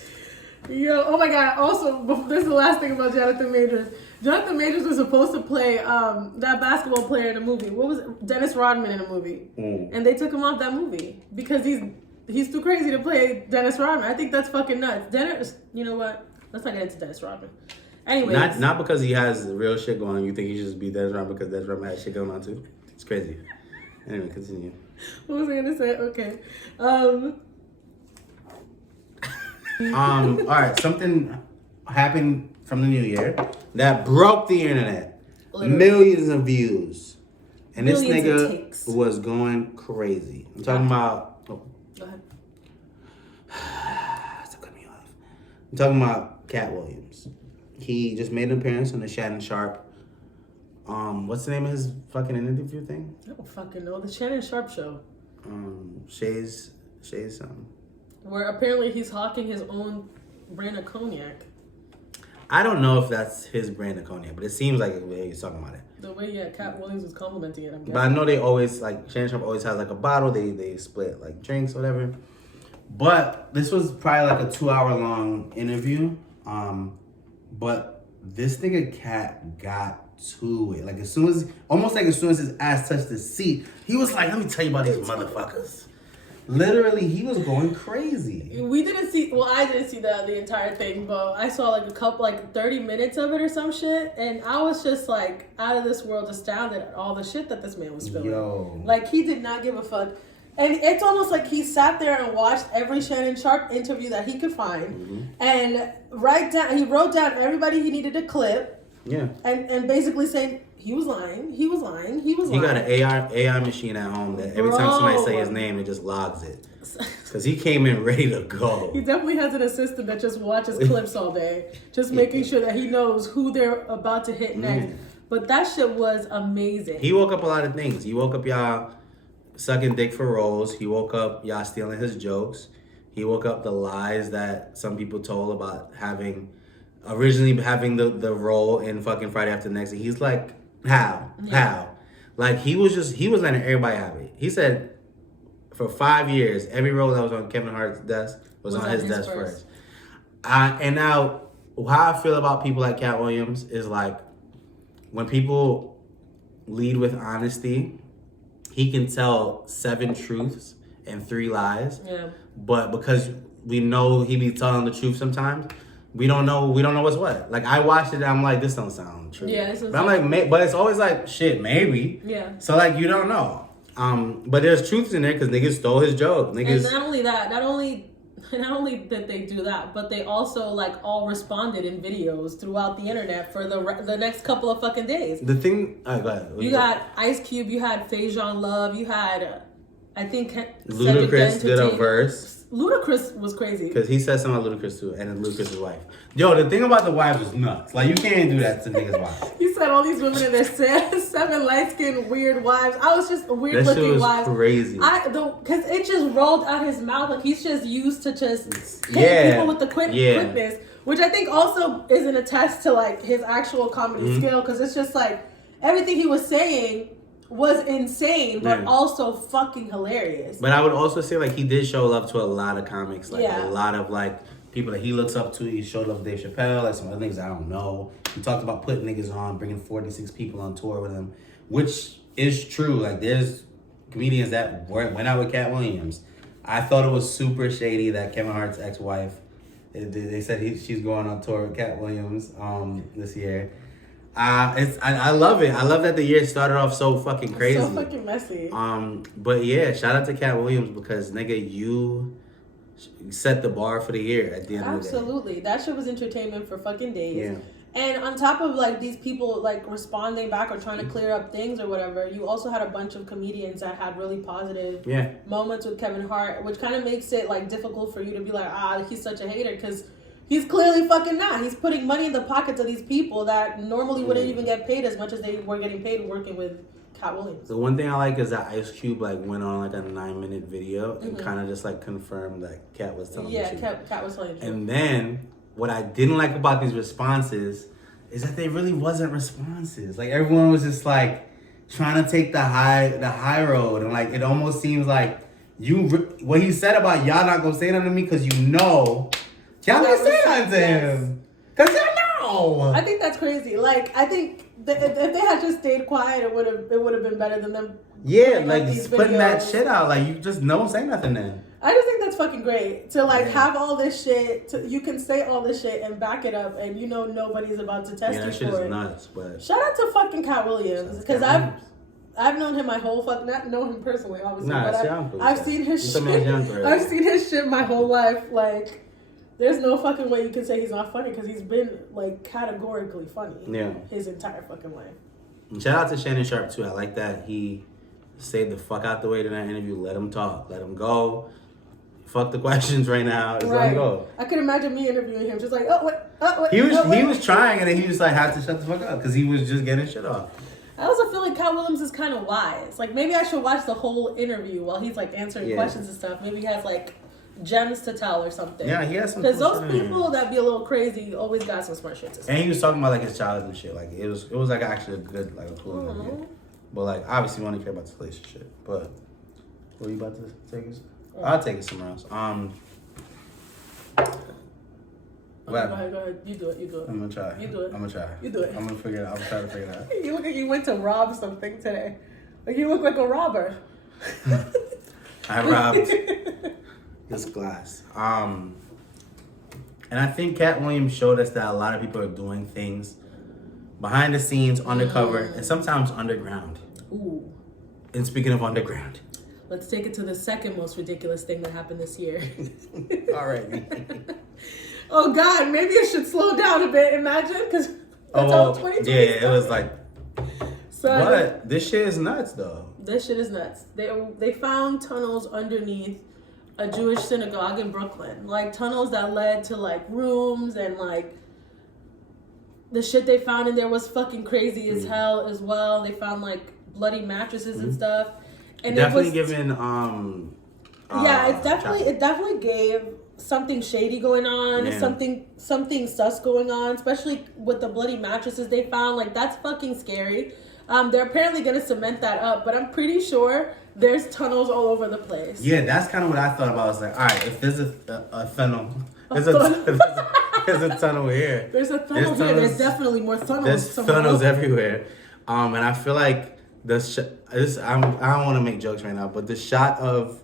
Yo, oh my God. Also, this is the last thing about Jonathan Majors. Jonathan Majors was supposed to play that basketball player in a movie. What was it? Dennis Rodman in a movie. And they took him off that movie because he's too crazy to play Dennis Rodman. I think that's fucking nuts. Dennis, you know what? Let's not get into Dennis Rodman. Anyways. Not because he has real shit going on. You think he should just be Dennis Rodman because Dennis Rodman has shit going on too? It's crazy. Anyway, continue. What was I gonna say? Okay. All right, something happened from the new year that broke the internet. Literally. Millions of views. And this nigga was going crazy. I'm talking about... Oh. Go ahead. Stop cutting me off. I'm talking about Katt Williams. He just made an appearance on the Shannon Sharp. What's the name of his fucking interview thing? I don't fucking know. The Shannon Sharp show. Shay's something. Where apparently he's hawking his own brand of cognac. I don't know if that's his brand of cognac, but it seems like he's talking about it. The way, Katt Williams was complimenting it, I'm guessing. But I know they always, like, Shannon Sharp always has, like, a bottle. They split, like, drinks or whatever. But this was probably, like, a 2-hour-long interview. But this nigga Katt got to it. Like, almost as soon as his ass touched the seat, he was like, let me tell you about these motherfuckers. Literally, he was going crazy. I didn't see the entire thing, but I saw like a couple, like 30 minutes of it or some shit, and I was just like out of this world astounded at all the shit that this man was spilling. Yo. Like, he did not give a fuck. And it's almost like he sat there and watched every Shannon Sharp interview that he could find, and he wrote down everybody he needed to clip. Yeah. And basically saying, he was lying. He got an AI machine at home that every time somebody say his name, it just logs it. Because he came in ready to go. He definitely has an assistant that just watches clips all day. Just making sure that he knows who they're about to hit next. But that shit was amazing. He woke up a lot of things. He woke up y'all sucking dick for roles. He woke up y'all stealing his jokes. He woke up the lies that some people told about originally having the role in fucking Friday After Next. And he's like, how? Like, he was letting everybody have it. He said for 5 years, every role that was on Kevin Hart's desk was on his desk first. And now, how I feel about people like Katt Williams is like, when people lead with honesty, he can tell 7 truths and 3 lies. Yeah. But because we know he be telling the truth sometimes, we don't know what's what. Like, I watched it and I'm like, this don't sound true. Yeah, but I'm like, but it's always like, shit, maybe. Yeah. So like, you don't know. But there's truths in there because niggas stole his joke. Niggas. And not only that, not only did they do that, but they also like all responded in videos throughout the internet for the next couple of fucking days. The thing, go ahead. You got Ice Cube, you had Faison Love, you had, I think, Ludacris did a verse. Ludacris was crazy. Because he said something about Ludacris too, and then Ludacris' wife. Yo, the thing about the wives was nuts. Like, you can't do that to niggas' wives. He said all these women and their 7 light-skinned weird wives. I was just weird-looking wives. That shit was crazy. Because it just rolled out his mouth. Like, he's just used to just hit people with the quickness. Which I think also is an attest to, like, his actual comedy skill. Because it's just, like, everything he was saying was insane, but also fucking hilarious. But I would also say, like, he did show love to a lot of comics. Like, a lot of, like, people that he looks up to. He showed love to Dave Chappelle, like some other things I don't know. He talked about putting niggas on, bringing 46 people on tour with him, which is true. Like, there's comedians that went out with Katt Williams. I thought it was super shady that Kevin Hart's ex-wife, they said she's going on tour with Katt Williams this year. I love it. I love that the year started off so fucking crazy. So fucking messy. But yeah, shout out to Katt Williams because nigga, you set the bar for the year at the end of the day. Absolutely. That shit was entertainment for fucking days. Yeah. And on top of like these people like responding back or trying to clear up things or whatever, you also had a bunch of comedians that had really positive moments with Kevin Hart, which kind of makes it like difficult for you to be like, he's such a hater, because he's clearly fucking not. He's putting money in the pockets of these people that normally wouldn't even get paid as much as they were getting paid working with Katt Williams. The one thing I like is that Ice Cube like went on like a 9-minute video and kind of just like confirmed that Katt was telling the truth. Yeah, Katt was telling the truth. And then what I didn't like about these responses is that they really wasn't responses. Like everyone was just like trying to take the high road, and like it almost seems like what he said about y'all not gonna say nothing to me because you know. Y'all didn't say nothing to him. Because y'all know. I think that's crazy. Like, I think if they had just stayed quiet, it would have been better than them. Yeah, like putting that shit out. Like, you just don't say nothing then. I just think that's fucking great. To, like, have all this shit. You can say all this shit and back it up, and you know nobody's about to test you for it. Yeah, that shit is nuts, but... Shout out to fucking Katt Williams. Because I've known him my whole not known him personally, obviously. But I've seen his shit. I've seen his shit my whole life. Like... There's no fucking way you can say he's not funny because he's been, like, categorically funny his entire fucking life. Shout out to Shannon Sharp, too. I like that he stayed the fuck out the way to that interview. Let him talk. Let him go. Fuck the questions right now. Just let him go. I could imagine me interviewing him just like, what? He was trying, and then he just, like, had to shut the fuck up because he was just getting shit off. I also feel like Katt Williams is kind of wise. Like, maybe I should watch the whole interview while he's, like, answering questions and stuff. Maybe he has, like... gems to tell or something. Yeah, he has some. Because those people that be a little crazy always got some smart shit to say. And he was talking about like his childhood and shit. Like it was like actually a good, like a cool interview. But like obviously we only care about the relationship. But what are you about to take us? I'll take it somewhere else. Go ahead. You do it. I'm gonna try. You do it. I'm gonna try. You do it. I'm gonna figure it out. I'm trying to figure it out. You look like you went to rob something today. Like you look like a robber. I robbed this glass. And I think Katt Williams showed us that a lot of people are doing things behind the scenes, undercover, and sometimes underground. Ooh. And speaking of underground, let's take it to the second most ridiculous thing that happened this year. All right. Oh God, maybe it should slow down a bit. Imagine, because that's all 2020. Yeah, it was like. So, but this shit is nuts, though. This shit is nuts. They found tunnels underneath a Jewish synagogue in Brooklyn, like tunnels that led to like rooms, and like the shit they found in there was fucking crazy as hell as well. They found like bloody mattresses and stuff, and definitely it was given it definitely gave something shady going on, something sus going on, especially with the bloody mattresses they found. Like that's fucking scary. They're apparently gonna cement that up, but I'm pretty sure there's tunnels all over the place. Yeah, that's kind of what I thought about. I was like, all right, if there's a funnel, there's a tunnel here. There's a tunnel here. There's definitely more tunnels. There's tunnels everywhere. And I feel like I don't want to make jokes right now, but the shot of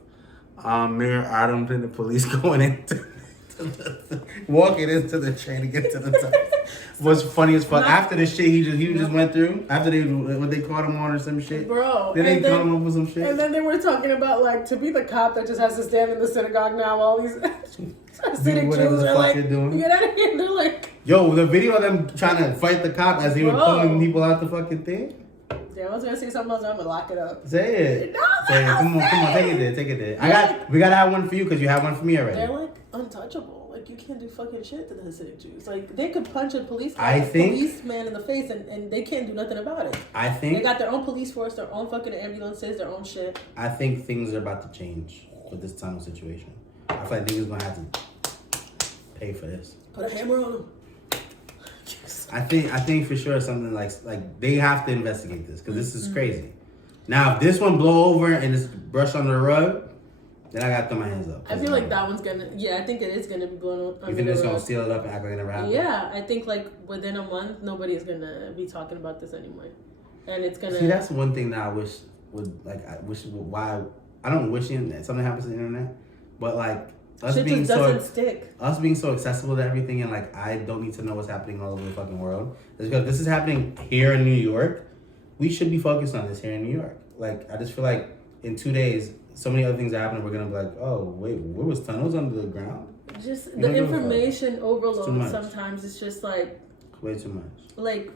Mayor Adams and the police going into walking into the train to get to the top. What's funny as fuck, after the shit he just went through, after they caught him on or some shit. Bro. Then they caught him up with some shit. And then they were talking about, like, to be the cop that just has to stand in the synagogue now while all these Hasidic Jews are like, get out of here. They're like... Yo, the video of them trying to fight the cop as he was pulling people out the fucking thing. Yeah, I was gonna say something else. I'm gonna lock it up. Say it. No, Say it. Come on, take it there. We gotta have one for you because you have one for me already. They're like untouchable. Like you can't do fucking shit to the Hasidic Jews. Like they could punch a policeman in the face and they can't do nothing about it. I think they got their own police force, their own fucking ambulances, their own shit. I think things are about to change with this tunnel situation. I feel like niggas gonna have to pay for this. Put a hammer on them. I think for sure something like they have to investigate this because this is crazy. Now if this one blow over and it's brushed under the rug, then I gotta throw my hands up. I feel like that one's gonna. Yeah, I think it is gonna be blown up. You think it's gonna seal it up and act like it never happened? Yeah, I think like within a month nobody is gonna be talking about this anymore, and it's gonna. See, that's one thing that I wish why I don't wish that something happens to the internet, but like. Us shit being just doesn't stick. Us being so accessible to everything and like I don't need to know what's happening all over the fucking world. It's because this is happening here in New York. We should be focused on this here in New York. Like I just feel like in 2 days, so many other things are happening. We're gonna be like, oh wait, where was tunnels under the ground? Just the information overload sometimes it's just like way too much. Like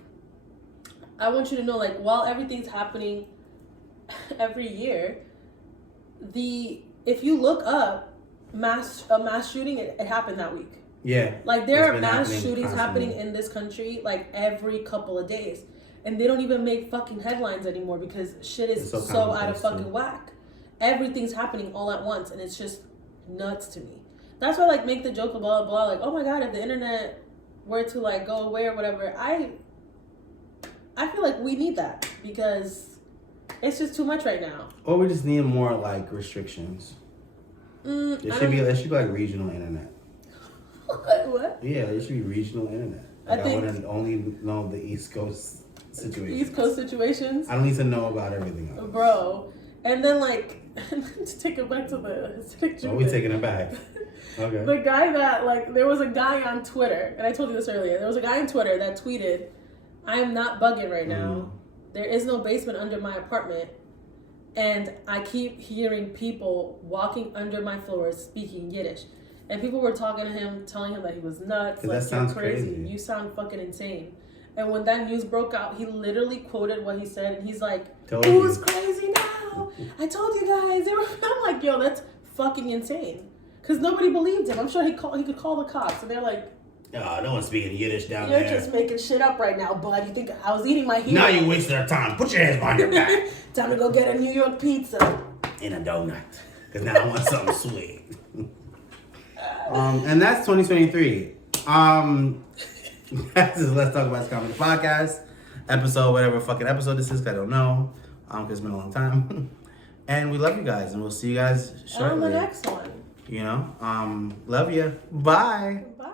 I want you to know, like while everything's happening every year, if you look up. A mass shooting, it happened that week. Yeah. Like there are mass shootings happening in this country like every couple of days. And they don't even make fucking headlines anymore because shit is so out of fucking whack. Everything's happening all at once and it's just nuts to me. That's why like make the joke of blah blah like, oh my god, if the internet were to like go away or whatever, I feel like we need that because it's just too much right now. Or we just need more like restrictions. It should be like regional internet. What? Yeah, it should be regional internet. Like I wouldn't only know the East Coast situations. East Coast situations? I don't need to know about everything else. Bro. And then like to take it back to the Hasidic Jew. Oh, we taking it back. Okay. The guy that like there was a guy on Twitter, and I told you this earlier. There was a guy on Twitter that tweeted, "I am not bugging right now. There is no basement under my apartment. And I keep hearing people walking under my floors speaking Yiddish." And people were talking to him, telling him that he was nuts. Like, that sounds you're crazy. crazy. You sound fucking insane. And when that news broke out, he literally quoted what he said. And he's like, who's crazy now? I told you guys. I'm like, yo, that's fucking insane. Because nobody believed him. I'm sure he could call the cops. And they're like, oh, no one's speaking Yiddish down You're there. just making shit up right now, bud. You think I was eating my hero? Now you wasted our time. Put your hands behind your back. Time to go get a New York pizza. And a donut. Because now I want something sweet. And that's 2023. Let's Talk About This Comedy Podcast. Episode, whatever fucking episode this is, I don't know. Because it's been a long time. And we love you guys. And we'll see you guys shortly. On the next one. You know? Love you. Bye. Bye.